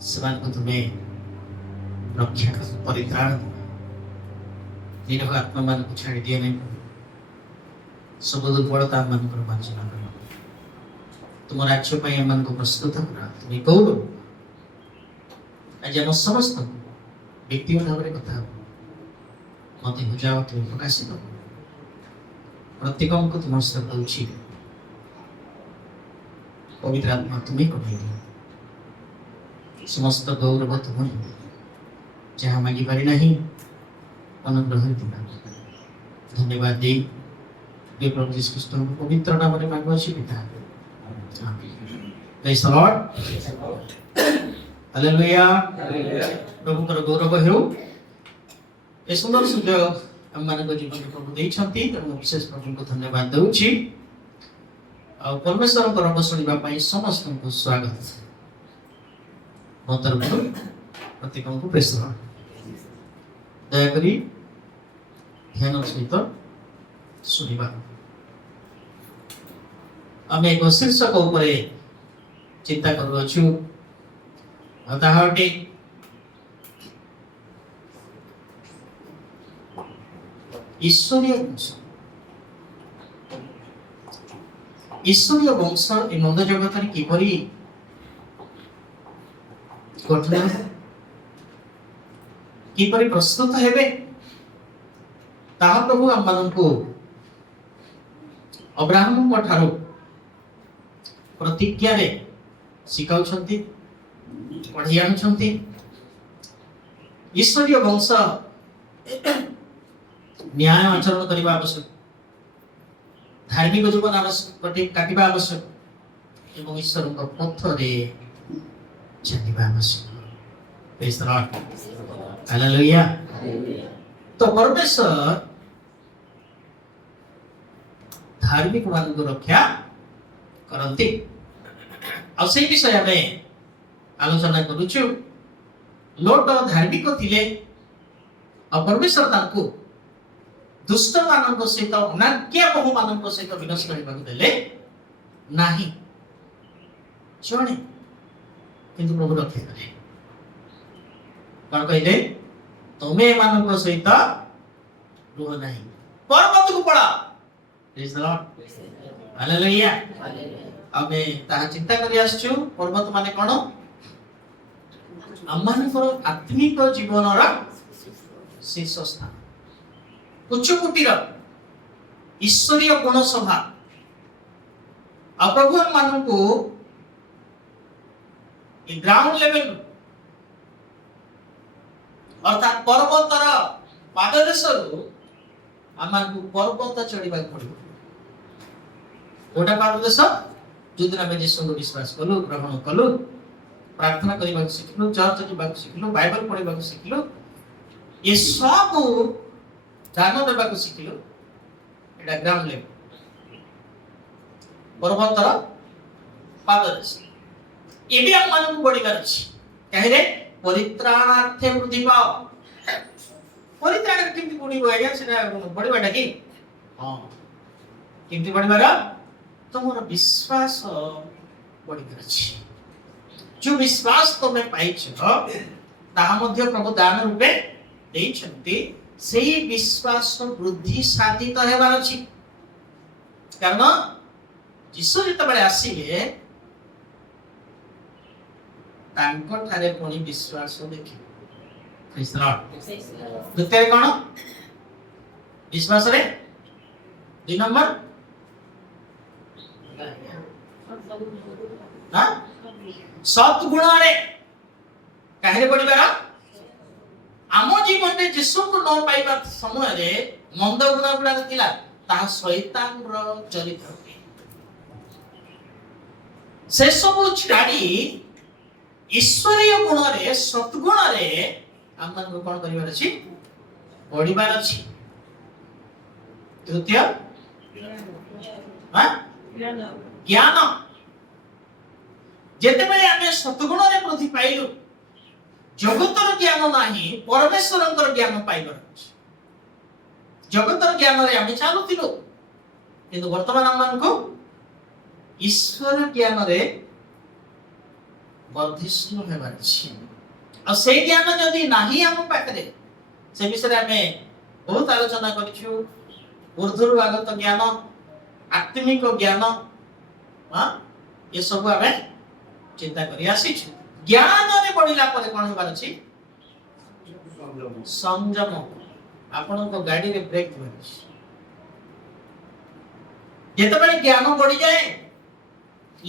ସେମାନଙ୍କୁ ତୁମେ ରକ୍ଷା କର, ପରିତ୍ରାଣ ନିରହ ଆତ୍ମାମାନଙ୍କୁ ଛାଡ଼ି ଦିଅ ନାହିଁ। ସବୁ ଦୁର୍ବଳତା ଆମମାନଙ୍କର ମାର୍ଜନା କର। ତୁମ ରାଜ୍ୟ ପାଇଁ ଆମମାନଙ୍କୁ ପ୍ରସ୍ତୁତ କର। ତୁମେ ଗୌରବ ଆଜି ଆମ ସମସ୍ତଙ୍କୁ ବ୍ୟକ୍ତିଗତ ଭାବରେ କଥା ହବ, ମତେ ବୁଝାଅ, ତୁମେ ପ୍ରକାଶିତ ପ୍ରତ୍ୟେକଙ୍କୁ ତୁମ ହସ୍ତରେ ଦଉଛି। ପବିତ୍ର ଆତ୍ମା ତୁମେ କମେଇ ଦିଅ, ସମସ୍ତ ଗୌରବ ତୁମରି, ଯାହା ମାଗିପାରି ନାହିଁ ଅନୁଗ୍ରହ ଦିଅ। ଧନ୍ୟବାଦ ଦେଇ ପ୍ରଭୁ ଯୀଶୁ ଖ୍ରୀଷ୍ଟଙ୍କ ପବିତ୍ର ନାମରେ ମାଗୁଅଛି ପିତା, ପ୍ରେଜ୍ ଦ ଲର୍ଡ, ହାଲେଲୁୟା। ପ୍ରଭୁଙ୍କର ଗୌରବ ହେଉ। ଏ ସୁନ୍ଦର ସୁଯୋଗ ଆମମାନଙ୍କ ଜୀବନରେ ପ୍ରଭୁ ଦେଇଛନ୍ତି, ତେଣୁ ମୁଁ ବିଶେଷ ପ୍ରଭୁଙ୍କୁ ଧନ୍ୟବାଦ ଦେଉଛି। ଆଉ ପରମେଶ୍ୱରଙ୍କ ରଙ୍ଗ ଶୁଣିବା ପାଇଁ ସମସ୍ତଙ୍କୁ ସ୍ୱାଗତ। ମୋ ତରଫରୁ ପ୍ରତ୍ୟେକଙ୍କୁ ପ୍ରେଜ୍ ଦ ଲର୍ଡ। ଦୟାକରି ଧ୍ୟାନ ସହିତ ଶୁଣିବା। ଆମେ ଏକ ଶୀର୍ଷକ ଉପରେ ଚିନ୍ତା କରୁଅଛୁ, ଆଉ ତାହା ଅଟେ ଈଶ୍ୱରୀୟ ବଂଶ। ଈଶ୍ୱରୀୟ ବଂଶ ଏ ମନ୍ଦ ଜଗତରେ କିପରି ଗଠନ, କିପରି ପ୍ରସ୍ତୁତ ହେବେ, ତାହା ପ୍ରଭୁ ଆମମାନଙ୍କୁ ଅବ୍ରାହ୍ମଙ୍କ ଠାରୁ ପ୍ରତିଜ୍ଞାରେ ଶିଖାଉଛନ୍ତି, ପଢ଼େଇ ଆଣୁଛନ୍ତି। ଈଶ୍ୱରୀୟ ବଂଶ ନ୍ୟାୟ ଆଚରଣ କରିବା ଆବଶ୍ୟକ, ଧାର୍ମିକ ଜୀବନ କାଟିବା ଆବଶ୍ୟକ ଏବଂ ଈଶ୍ୱରଙ୍କ ପଥରେ ଚାଲିବା ଆବଶ୍ୟକ। ପ୍ରେଜ୍ ଦ ଲର୍ଡ, ହାଲେଲୁୟା। ତ ପରମେଶ୍ୱର ଧାର୍ମିକ ମାନଙ୍କୁ ରକ୍ଷା କରନ୍ତି, ଆଉ ସେଇ ବିଷୟ ଆମେ ଆଲୋଚନା କରୁଛୁ। ଲୋଟ ଧାର୍ମିକ ଥିଲେ, ଆଉ ପରମେଶ୍ୱର ତାଙ୍କୁ ଦୁଷ୍ଟ ମାନଙ୍କ ସହିତ, ଅନାଜ୍ଞା ବହୁ ମାନଙ୍କ ସହିତ ବିନଷ୍ଟ ହେବାକୁ ଦେଲେ ନାହିଁ। ଜଣେ କିନ୍ତୁ ପ୍ରଭୁ ରକ୍ଷା କଲେ। କଣ କହିଲେ? ତମେ ଏମାନଙ୍କ ସହିତ ରୁହ ନାହିଁ, ପର୍ବତକୁ ପଳାଅ। ପ୍ରେଜ୍ ଦ ଲର୍ଡ, ହାଲେଲୁୟା। ଆମେ ତାହା ଚିନ୍ତା କରି ଆସିଛୁ। ପର୍ବତ ମାନେ କଣ? ଆମମାନଙ୍କର ଆତ୍ମିକ ଜୀବନର ଶୀର୍ଷସ୍ଥାନ, ଉଚ୍ଚକୋଟୀର ଈଶ୍ୱରୀୟ ଗୁଣ ସଭା। ଆଉ ପ୍ରଭୁ ଆମମାନଙ୍କୁ ଗ୍ରାଉଣ୍ଡ ଲେଭେଲ ଅର୍ଥାତ୍ ପର୍ବତର ପାଦଦେଶରୁ ଆମମାନଙ୍କୁ ପର୍ବତ ଚଢିବାକୁ ପଡିବ। କୋଉଟା ପାଦଦେଶ? ଯୋଉଦିନ ଆମେ ଯୀଶୁଙ୍କୁ ବିଶ୍ୱାସ କଲୁ, ଗ୍ରହଣ କଲୁ, ପ୍ରାର୍ଥନା କରିବାକୁ ଶିଖିଲୁ, ଚର୍ଚ୍ଚ ଯିବାକୁ ଶିଖିଲୁ, ବାଇବଲ ପଢିବାକୁ ଶିଖିଲୁ, ଏସବୁ ଦାନ ଦେବାକୁ ଶିଖିଲୁ, ଏଟା ଗ୍ରାଉଣ୍ଡ ଲେଭେଲ, ପର୍ବତର ପାଦଦେଶ। ଏବେ ଆମମାନଙ୍କୁ ବଢିବାର ଅଛି। କାହିଁରେ? ପରିତ୍ରାଣାର୍ଥେ ବୃଦ୍ଧି ପାଅ। ପରିତ୍ରାଣ କେମିତି ବଢିବ ଆଜ୍ଞା? ସେଟା ବଢିବାଟା କି? ହଁ, କେମିତି ବଢିବାର? ତମର ବିଶ୍ୱାସ ବଢିବାର ଅଛି। ଯୋଉ ବିଶ୍ୱାସ ତମେ ପାଇଛ, ତାହା ମଧ୍ୟ ପ୍ରଭୁ ଦାନ ରୂପେ ଦେଇଛନ୍ତି। ସେଇ ବିଶ୍ୱାସ ବୃଦ୍ଧି ସାଧିତ ହେବାର ଅଛି। କାରଣ ଯୀଶୁ ଯେତେବେଳେ ଆସିଲେ, ତାଙ୍କ ଠାରେ ପୁଣି ବିଶ୍ୱାସ ଦେଖିବେ। ଦ୍ୱିତୀୟରେ କଣ? ବିଶ୍ୱାସରେ 2 ନମ୍ବର ସଦ୍ଗୁଣରେ। କାହିଁରେ ବଢିବାର? ଆମ ଜୀବନରେ ଯୀଶୁଙ୍କୁ ନ ପାଇବା ସମୟରେ ମନ୍ଦ ଗୁଣ ଗୁଡାକ ଥିଲା, ତାହା ଶୈତାନର ଚରିତ୍ର। ସେସବୁ ଛାଡି ଈଶ୍ୱରୀୟ ଗୁଣରେ, ସଦ୍ଗୁଣରେ ଆମମାନଙ୍କୁ କଣ କରିବାର ଅଛି? ବଢିବାର ଅଛି। ତୃତୀୟ ଜ୍ଞାନ। ଯେତେବେଳେ ଆମେ ସଦ୍ଗୁଣରେ ବୃଦ୍ଧି ପାଇଲୁ, ଜଗତର ଜ୍ଞାନ ନାହିଁ, ପରମେଶ୍ୱରଙ୍କର ଜ୍ଞାନ ପାଇବାର ଅଛି। ଜଗତର ଜ୍ଞାନରେ ଆମେ ଚାଲୁଥିଲୁ, କିନ୍ତୁ ବର୍ତ୍ତମାନ ଆମମାନଙ୍କୁ ଈଶ୍ୱର ଜ୍ଞାନରେ ବର୍ଦ୍ଧିଷ୍ଣୁ ହେବାର ଅଛି। ଆଉ ସେଇ ଜ୍ଞାନ ଯଦି ନାହିଁ ଆମ ପାଖରେ, ସେ ବିଷୟରେ ଆମେ ବହୁତ ଆଲୋଚନା କରିଛୁ। ଉର୍ଦ୍ଧ୍ୱରୁ ଆଗତ ଜ୍ଞାନ, ଆତ୍ମିକ ଜ୍ଞାନ, ଏସବୁ ଆମେ ଚିନ୍ତା କରି ଆସିଛୁ। ଜ୍ଞାନରେ ବଢିଲା ପରେ କଣ ହେବାର ଅଛି? ସଂଯମ। ଆପଣଙ୍କ ଗାଡିରେ ବ୍ରେକ୍ ଧରିଛି। ଯେତେବେଳେ ଜ୍ଞାନ ବଢିଯାଏ,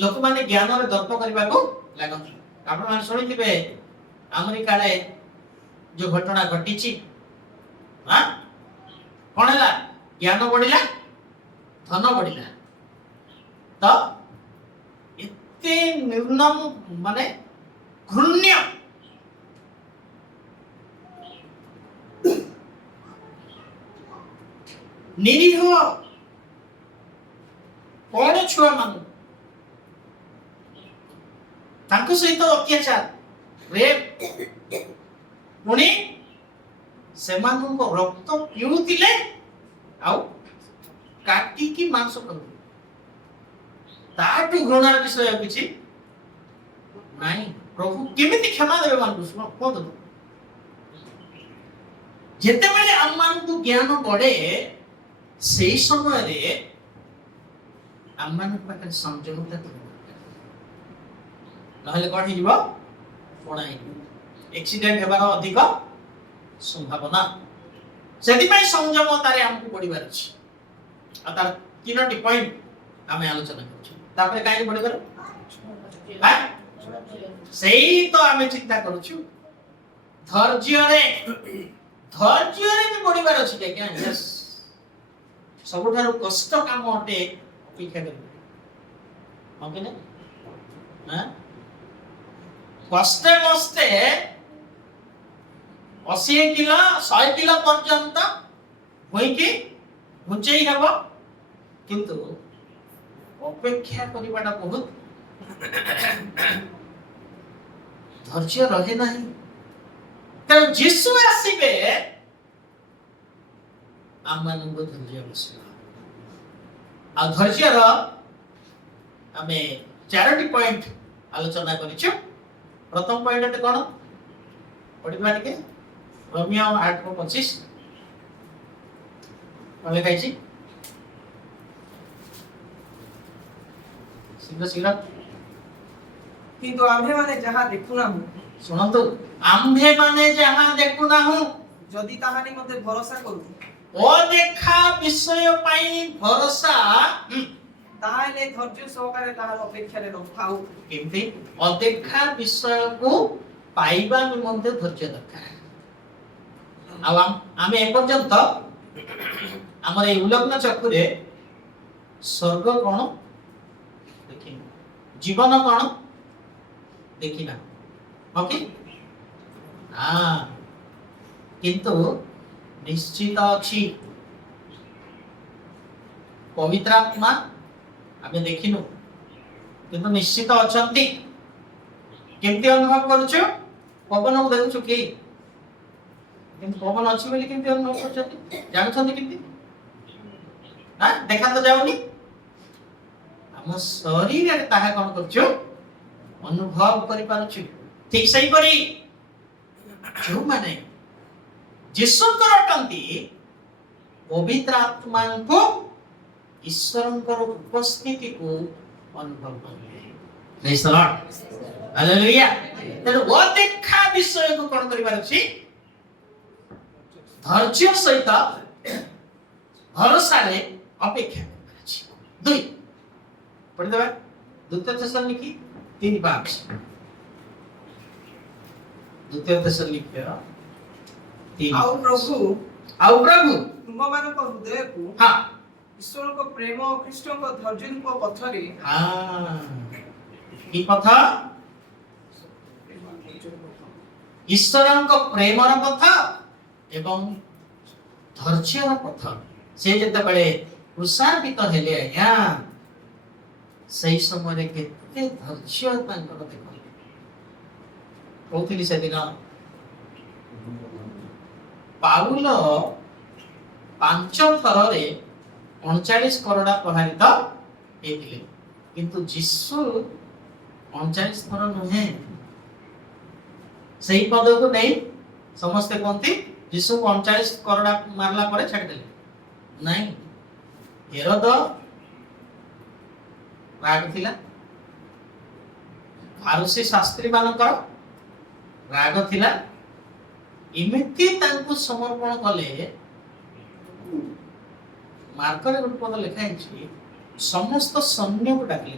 ଲୋକମାନେ ଜ୍ଞାନରେ ଦର୍ପ କରିବାକୁ ଲାଗନ୍ତି। ଆପଣମାନେ ଶୁଣିଥିବେ ଆମେରିକାରେ ଯୋଉ ଘଟଣା ଘଟିଛି, କଣ ହେଲା? ଜ୍ଞାନ ବଢିଲା, ଧନ ବଢିଲା, ତ ଏତେ ନିର୍ମମ ମାନେ ଘୃଣ୍ୟ ନିରୀହ କଣ ଛୁଆ ମାନଙ୍କୁ ତାଙ୍କ ସହିତ ଅତ୍ୟାଚାର, ରେପ୍, ପୁଣି ସେମାନଙ୍କ ରକ୍ତ ପିଉଥିଲେ ଆଉ କାଟିକି ମାଂସ କରୁଥିଲେ। ତାଠୁ ଘୃଣାର ବିଷୟ କିଛି ନାହିଁ। ପ୍ରଭୁ କେମିତି କ୍ଷମା ଦେବେ ମାନଙ୍କୁ? କୁହନ୍ତୁ। ଯେତେବେଳେ ଆମମାନଙ୍କୁ ଜ୍ଞାନ ବଢେ, ସେଇ ସମୟରେ ଆମମାନଙ୍କ ପାଖରେ ସଂଯମତା ଥିବ, ନହେଲେ କଣ ହେଇଯିବ? କଣା ହେଇଯିବ, ଏକ୍ସିଡେଣ୍ଟ ହେବାର ଅଧିକ ସମ୍ଭାବନା। ସେଥିପାଇଁ ସଂଯମତାରେ ଆମକୁ ପଢିବାର ଅଛି। ଆଉ ତାର 3ଟି ପଏଣ୍ଟ ଆମେ ଆଲୋଚନା କରୁଛୁ। ତାପରେ କାହିଁକି ପଢିବାର? ସେଇ ତ ଆମେ ଚିନ୍ତା କରୁଛୁ। ଧୈର୍ଯ୍ୟରେ ବି ପଢିବାର ଅଛି। ଆଜ୍ଞା, ସବୁଠାରୁ କଷ୍ଟ କାମ ଅଟେ ଅପେକ୍ଷା କରିବା। କଷ୍ଟେ ମଷ୍ଟେ 80 କିଲୋ 100 କିଲୋ ପର୍ଯ୍ୟନ୍ତ ହୋଇକି ଘୁଞ୍ଚେଇ ହେବ, କିନ୍ତୁ ଅପେକ୍ଷା କରିବାଟା ବହୁତ ଧୈର୍ଯ୍ୟ ରହେ ନାହିଁ। ତେଣୁ ଯୀଶୁ ଆସିବେ, ଆମମାନଙ୍କୁ ଧୈର୍ଯ୍ୟ ବସିବ। ଆଉ ଧୈର୍ଯ୍ୟର ଆମେ 4ଟି ପଏଣ୍ଟ ଆଲୋଚନା କରିଛୁ। ପ୍ରଥମ ପଏଣ୍ଟ କଣ ପଢିବା ଟିକେ? ରୋମିଓ 8:25 କଣ ଲେଖାଇଛି? ଶୀଘ୍ର। କିନ୍ତୁ ଆମ୍ଭେମାନେ ଯାହା ଦେଖୁନାହୁଁ, ଶୁଣନ୍ତୁ, ଆମ୍ଭେମାନେ ଯାହା ଦେଖୁନାହୁଁ, ଯଦି ତାହା ନିମନ୍ତେ ଭରସା କରୁ, ଅଦେଖା ବିଷୟ ପାଇଁ ଭରସା, ତାହେଲେ ଧୈର୍ଯ୍ୟ ସହକାରେ ତାହାର ଅପେକ୍ଷାରେ ରଖାଉ। କେମିତି? ଅଦେଖା ବିଷୟକୁ ପାଇବା ନିମନ୍ତେ ଧୈର୍ଯ୍ୟ ଦରକାର। ଆଉ ଆମେ ଏପର୍ଯ୍ୟନ୍ତ ଆମର ଏଇ ଉଲଗ୍ନ ଚକ୍ଷୁରେ ସ୍ୱର୍ଗ କଣ ଦେଖିନା, ଜୀବନ କଣ ଦେଖିନା, ଓକେ? କିନ୍ତୁ ନିଶ୍ଚିତ ଅଛି, ପବିତ୍ର ଆତ୍ମା ଆମେ ଦେଖିନୁ, କିନ୍ତୁ ନିଶ୍ଚିତ ଅଛନ୍ତି। କେମିତି ଅନୁଭବ କରୁଛୁ? ପବନକୁ ଦେଖୁଛୁ କି? କିନ୍ତୁ ପବନ ଅଛି ବୋଲି କେମିତି ଅନୁଭବ କରୁଛନ୍ତି? ଜାଣୁଛନ୍ତି କେମିତି? ଦେଖା ତ ଯାଉନି। ଆମ ଶରୀରରେ ତାହା କଣ କରୁଛୁ? ଅନୁଭବ କରିପାରୁଛୁ। ଠିକ ସେହିପରି ଯେଉଁମାନେ ଯୀଶୁଙ୍କର ଅଟନ୍ତି, ପବିତ୍ର ଆତ୍ମାଙ୍କୁ, ଈଶ୍ୱରଙ୍କର ଉପସ୍ଥିତିକୁ ଅନୁଭବ କରିବେ। ପ୍ରେଜ୍ ଦ ଲର୍ଡ, ହାଲେଲୁୟା। ତେଣୁ ଅଦେଖା ବିଷୟକୁ କଣ କରିବାର ଅଛି? ଧୈର୍ଯ୍ୟ ସହିତ ଭରସାରେ ଅପେକ୍ଷା କରିବାର ଅଛି। 2 ପଢିଦେବା, 2 ତେସଲୋନିକେ 3:5। 2 ତେସଲୋନିକେ 3। ଆଉ ପ୍ରଭୁ ତୁମମାନଙ୍କ ହୃଦୟକୁ ଈଶ୍ୱରଙ୍କ ପ୍ରେମ ଓ ଖ୍ରୀଷ୍ଟଙ୍କ ଧୈର୍ଯ୍ୟରୂପ ପଥରେ, କି ପଥ? ଈଶ୍ୱରଙ୍କ ପ୍ରେମର ପଥ ଏବଂ ଧୈର୍ଯ୍ୟର ପଥ। ସେ ଯେତେବେଳେ ଉତ୍ସାହିତ ହେଲେ, ଆଜ୍ଞା, ସେଇ ସମୟରେ କେତେ ଧୈର୍ଯ୍ୟ ତାଙ୍କର ଦେଖନ୍ତି। କହୁଥିଲି ସେଦିନ, ପାଉଲ 5 ଥରରେ 39 କରଡ଼ା ପ୍ରହାରିତ ହେଇଥିଲେ, କିନ୍ତୁ ଯୀଶୁ 39 थर नुहे सही पद को नहीं समस्ते कहते यीशु 39 करड़ा मारला परे छाड़ देले नहीं हेरोद राग थिला फारूसी शास्त्री मानकर राग थिला इमिति तांको समर्पण कले मार्कर गुट पद लिखा है समस्त सैन्य को डाकले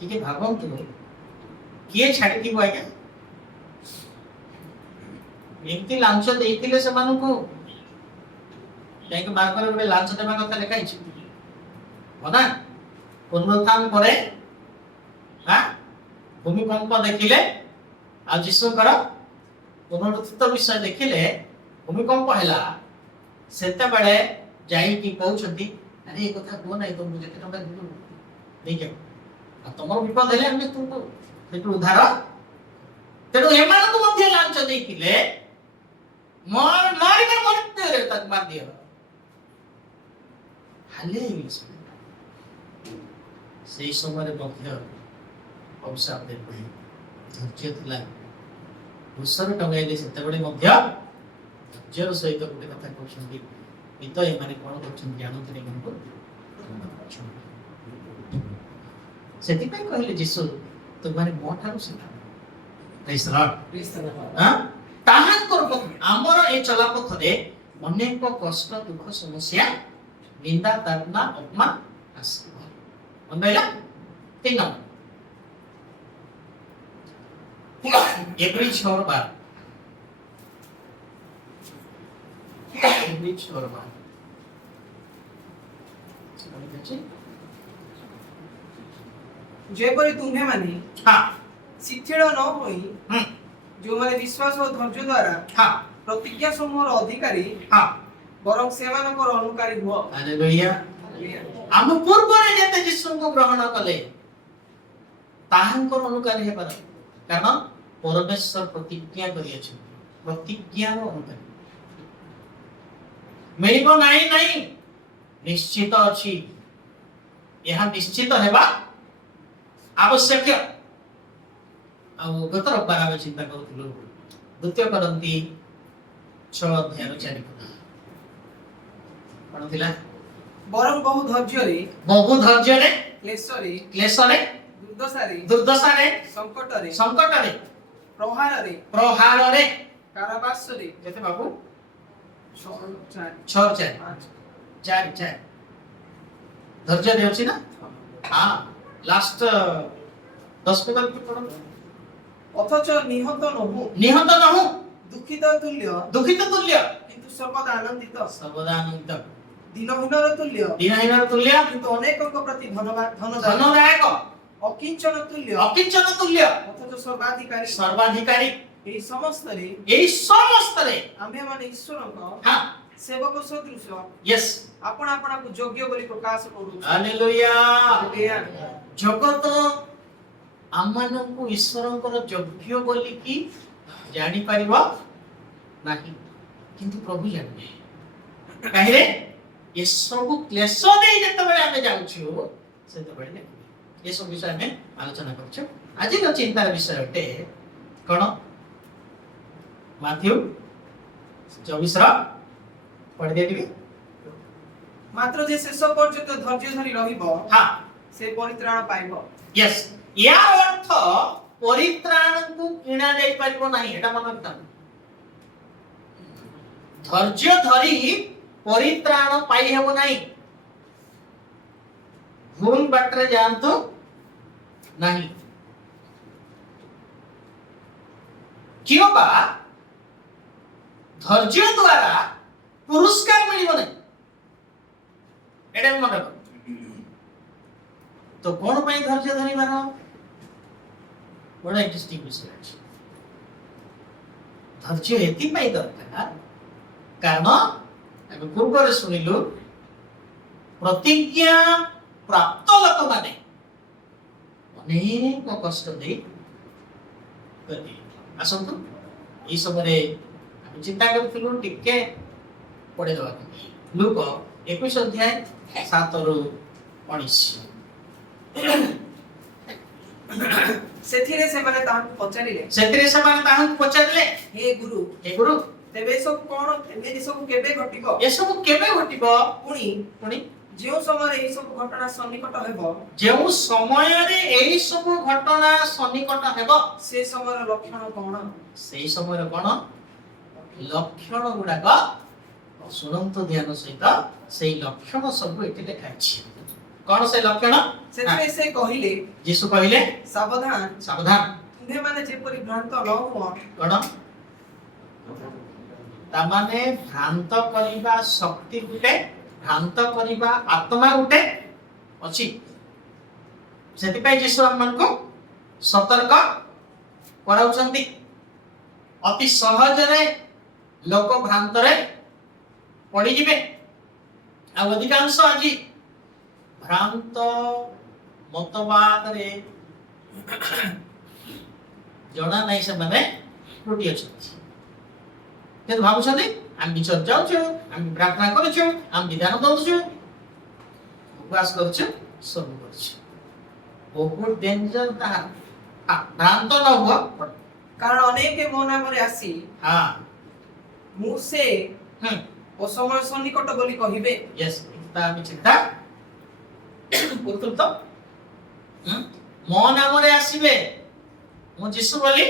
ठीक भावतु किए छाड़ी थी आज्ञा एमती लांच देइतिले से मानकु मार्कर गोटे लांच देवा कथा लिखा है ना पुनरुत्थान परे भूमिकंप देखिले आ जीशुकर पुनरुत्थित विषय देखिले भूमिकंप हैला सेते बड़े जाई की कहउछंती अरे ए कथा को नै तुम जते टका देई जाओ आ तमरो विपद हेले हम तुमको सेटु उद्धार तेडो एमान को मध्य लांच देइतिले मोर मारी कर मरते रे तक मार दियो हाले से समय मध्य अवसर दे धैर्य थिला उसर टंगाइले सेते बड़े मध्य धैर्य सहित गोटे कथा कहउछंती इतो ए माने कोन करछन जानत नै कोन सेति पे कहले जीसु तो माने मोठारु सिखा प्रेज लॉर्ड हां ताहां कर हमर ए चला पथ रे अनेक कष्ट दुख समस्या निंदा ताड़ना अपमान आसी मनैला 3 नंबर एवरी छोर बार एवरी छोर बार जेपरि तुम्हे माने हां शिथिल न होई जो माने विश्वास और धैर्य द्वारा हां प्रतिज्ञा समूहर अधिकारी हां बरं सेमानकर अनुकारी हुआ हालेलुया हम पूर्व रे जते यीशु को ग्रहण कले ताहांकर अनुकारी हे पर कारण परमेश्वर प्रतिज्ञा करि अछि प्रतिज्ञा रो अनुकारी मिलिबो नाही नाही निश्चित अछि यह निश्चित हेबा आवश्यक आ गतर पर चिंता करथुलो द्वितीय करंती 6 अध्याय 4 पद कोन थिला बरं बहु धैर्य रे क्लेश रे दुर्दशा रे संकट रे प्रहार रे कारावास रे जते बाबू 6 4 धैर्य देउछि ना हां लास्ट 10 पद की पढ़ो अथच निहत नहु दुखित तुल्य किंतु सर्वदा आनंदित दिनहीनर तुल्य किंतु अनेकक प्रति धनदायक अकिंचन तुल्य अथच सर्वाधिकारी एई समस्त रे आम्हे माने ईश्वरक हां सेवक सदृश यस आपण आपणाकु योग्य बोली प्रकाश करू हालेलुया जगत आमनकु ईश्वरंकर योग्य बोली की जानि परिबो नाही किंतु प्रभु जाने काहे ये सब क्लेश दे जते बेले हमें जाउछु सेते बेले ये सब विषय में आलोचना करछु आज रो चिंतार विषय अटे कोन माथ्यू 24 रा पढ़ देबी मात्र जे शेष पर्यंत धैर्य धरि रहिबो हां से परित्राण पाइबो यस या अर्थ परित्राण को किना जाई परिबो नाही एटा मन रखता धैर्य धरि परित्राण पाई हेबो नाही भूल बाटरे जानतो नाही क्यों बा धैर्य द्वारा पुरस्कार मिलिबो नाही एटा मन रख तो कोन पई धैर्य धरि मारो बड़ा इंटरेस्टिंग विषय है धैर्य एति पई दरकार कारण हम पूर्व रे सुनिलु प्रतिज्ञा प्राप्त लोक माने अनेक कष्ट दे करती आसंतु ई समय हम चिंता करथिलु टिके पढे दवा लूक 21 अध्याय 7 रु 19 ସେଥିରେ ସେମାନେ ତାହାଙ୍କୁ ପଚାରିଲେ, ସେଥିରେ ସେମାନେ ତାହାଙ୍କୁ ପଚାରିଲେ, ହେ ଗୁରୁ, ହେ ଗୁରୁ, ତେବେ ଏସବୁ କେବେ ଘଟିବ? ଏସବୁ କେବେ ଘଟିବ? ପୁଣି ଯେଉଁ ସମୟରେ ଏହି ସବୁ ଘଟଣା ସନ୍ନିକଟ ହେବ, ଯେଉଁ ସମୟରେ ଏହି ସବୁ ଘଟଣା ସନ୍ନିକଟ ହେବ, ସେ ସମୟର ଲକ୍ଷଣ କଣ? ସେଇ ସମୟରେ କଣ ଲକ୍ଷଣ ଗୁଡାକ ଶୁଣନ୍ତୁ ଧ୍ୟାନ ସହିତ। ସେଇ ଲକ୍ଷଣ ସବୁ ଏଠି ଲେଖା ଅଛି। କଣ ସେ ଲକ୍ଷଣ? ସେଥିରେ ସେ କହିଲେ, ଯୀଶୁ କହିଲେ, ସାବଧାନ, ସାବଧାନ। ତୁମ୍ଭେମାନେ ଯେପରି ଭ୍ରାନ୍ତ ନ ହୁଅ। କଣ ତାମାନେ ଭ୍ରାନ୍ତ କରିବା ଶକ୍ତି ଗୋଟେ, ଭ୍ରାନ୍ତ କରିବା ଆତ୍ମା ଗୋଟେ ଅଛି। ସେଥିପାଇଁ ଯୀଶୁ ଆମମାନଙ୍କୁ ସତର୍କ କରାଉଛନ୍ତି। ଅତି ସହଜରେ ଲୋକ ଭ୍ରାନ୍ତରେ ପଡ଼ିଯିବେ। ଆଉ ଅଧିକାଂଶ ଆଜି ଭ୍ରାନ୍ତ ମତବାଦରେ ଜଣା ନାହିଁ ସେମାନେ ତ୍ରୁଟି ଅଛନ୍ତି। କିନ୍ତୁ ଭାବୁଛନ୍ତି ଆମେ ବିଚର ଯାଉଛୁ, ଆମେ ପ୍ରାର୍ଥନା କରୁଛୁ, ଆମେ ବିଧାନ ଦଉଛୁ, ଉପବାସ କରୁଛୁ, ସବୁ କରୁଛୁ। ବହୁତ ଡେଞ୍ଜର ତାହା। ଭ୍ରାନ୍ତ ନ ହୁଅ। କାରଣ ଅନେକ ମୋ ନାମରେ ଆସି ମୁଁ ସେ ଅସମୟ ସନ୍ନିକଟ ବୋଲି କହିବେ। ଆମେ ଚିନ୍ତା କରୁଥିଲୁ ତ। ମୋ ନାମରେ ଆସିବେ, ମୁଁ ଯୀଶୁ ବୋଲି।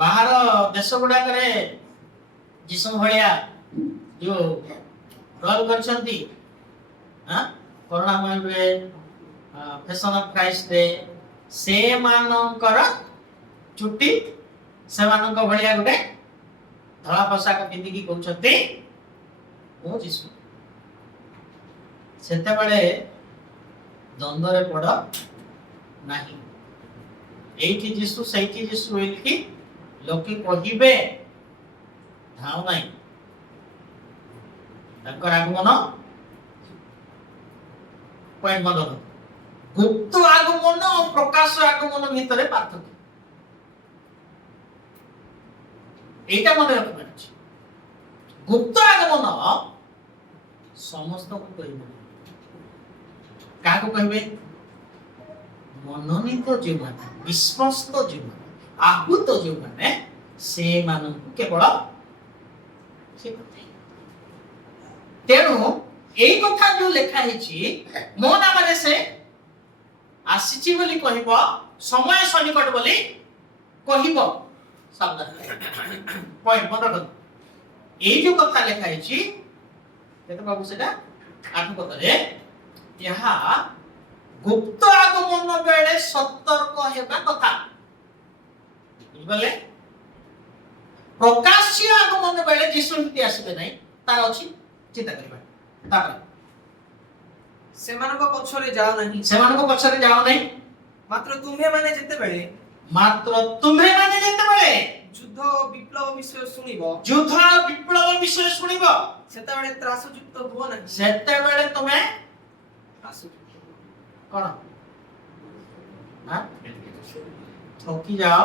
ବାହାର ଦେଶ ଗୁଡାକରେ ଯୀଶୁ ଭଳିଆ ଯୋଉ ରୋଲ କରିଛନ୍ତି, କରୁଣାମୟରେ, ଫ୍ୟାସନ ଅଫ କ୍ରାଇଷ୍ଟରେ, ସେମାନଙ୍କର ଚୁଟି ସେମାନଙ୍କ ଭଳିଆ ଗୋଟେ ଧଳା ପୋଷାକ ପିନ୍ଧିକି କହୁଛନ୍ତି ମୁଁ ଯୀଶୁ। ସେତେବେଳେ ଦ୍ୱନ୍ଦ୍ୱରେ ପଡ ନାହିଁ। ଏଇଠି ଯୀଶୁ ସେଇଠି ଯୀଶୁ ବୋଲିକି ଲୋକେ କହିବେ, ଧାଉ ନାହିଁ। ତାଙ୍କର ଆଗମନ ପଏଣ୍ଟ ମନେ ରଖ। ଗୁପ୍ତ ଆଗମନ ଓ ପ୍ରକାଶ ଆଗମନ ଭିତରେ ପାର୍ଥକ୍ୟ। এইটা মনে রাখবেন। গুপ্ত আগমন ସମସ୍ତଙ୍କୁ କହିବେ, କାହାକୁ କହିବେ? ମନୋନୀତ ଯେଉଁମାନେ, ବିଶ୍ୱସ୍ତ ଯେଉଁମାନେ, ଆହୁତ ଯେଉଁମାନେ, ସେମାନଙ୍କୁ କେବଳ ସେ କଥା। ତେଣୁ ଏଇ କଥା ଯୋଉ ଲେଖା ହେଇଛି, ମୋ ନାମରେ ସେ ଆସିଛି ବୋଲି କହିବ, ସମୟ ସନ୍ନିକଟ ବୋଲି କହିବ। ସାବଧାନ ପଏଣ୍ଟ ମନେ ରଖନ୍ତୁ। এই যে কথা লেখা ହେଇଛି, କେତେ ବାବୁ ସେଟା 8 ପଦରେ, ଏହା ଗୁପ୍ତ আগমନ ବେଳେ ସତର୍କ ହେବା କଥା। ବୁଝିପାରିଲେ? ପ୍ରକାଶ୍ୟ আগমନ ବେଳେ ଯୀଶୁ ଏମିତି ଆସିବେ ନାହିଁ, ତାର ଅଛି ଚିନ୍ତା କରିବା। ତାପରେ ସେମାନଙ୍କ ପଛରେ ଯାଅ ନାହିଁ, ସେମାନଙ୍କ ପଛରେ ଯାଅ ନାହିଁ। ମାତ୍ର ତୁମ୍ଭେମାନେ ଯେତେବେଳେ ଯୁଦ୍ଧ ଓ ବିପ୍ଳବ ବିଷୟ ଶୁଣିବ, ସେତେବେଳେ ତ୍ରାସଯୁକ୍ତ ହୁଅ ନାହିଁ। ସେତେବେଳେ ତମେ କଣ ଥକି ଯାଅ,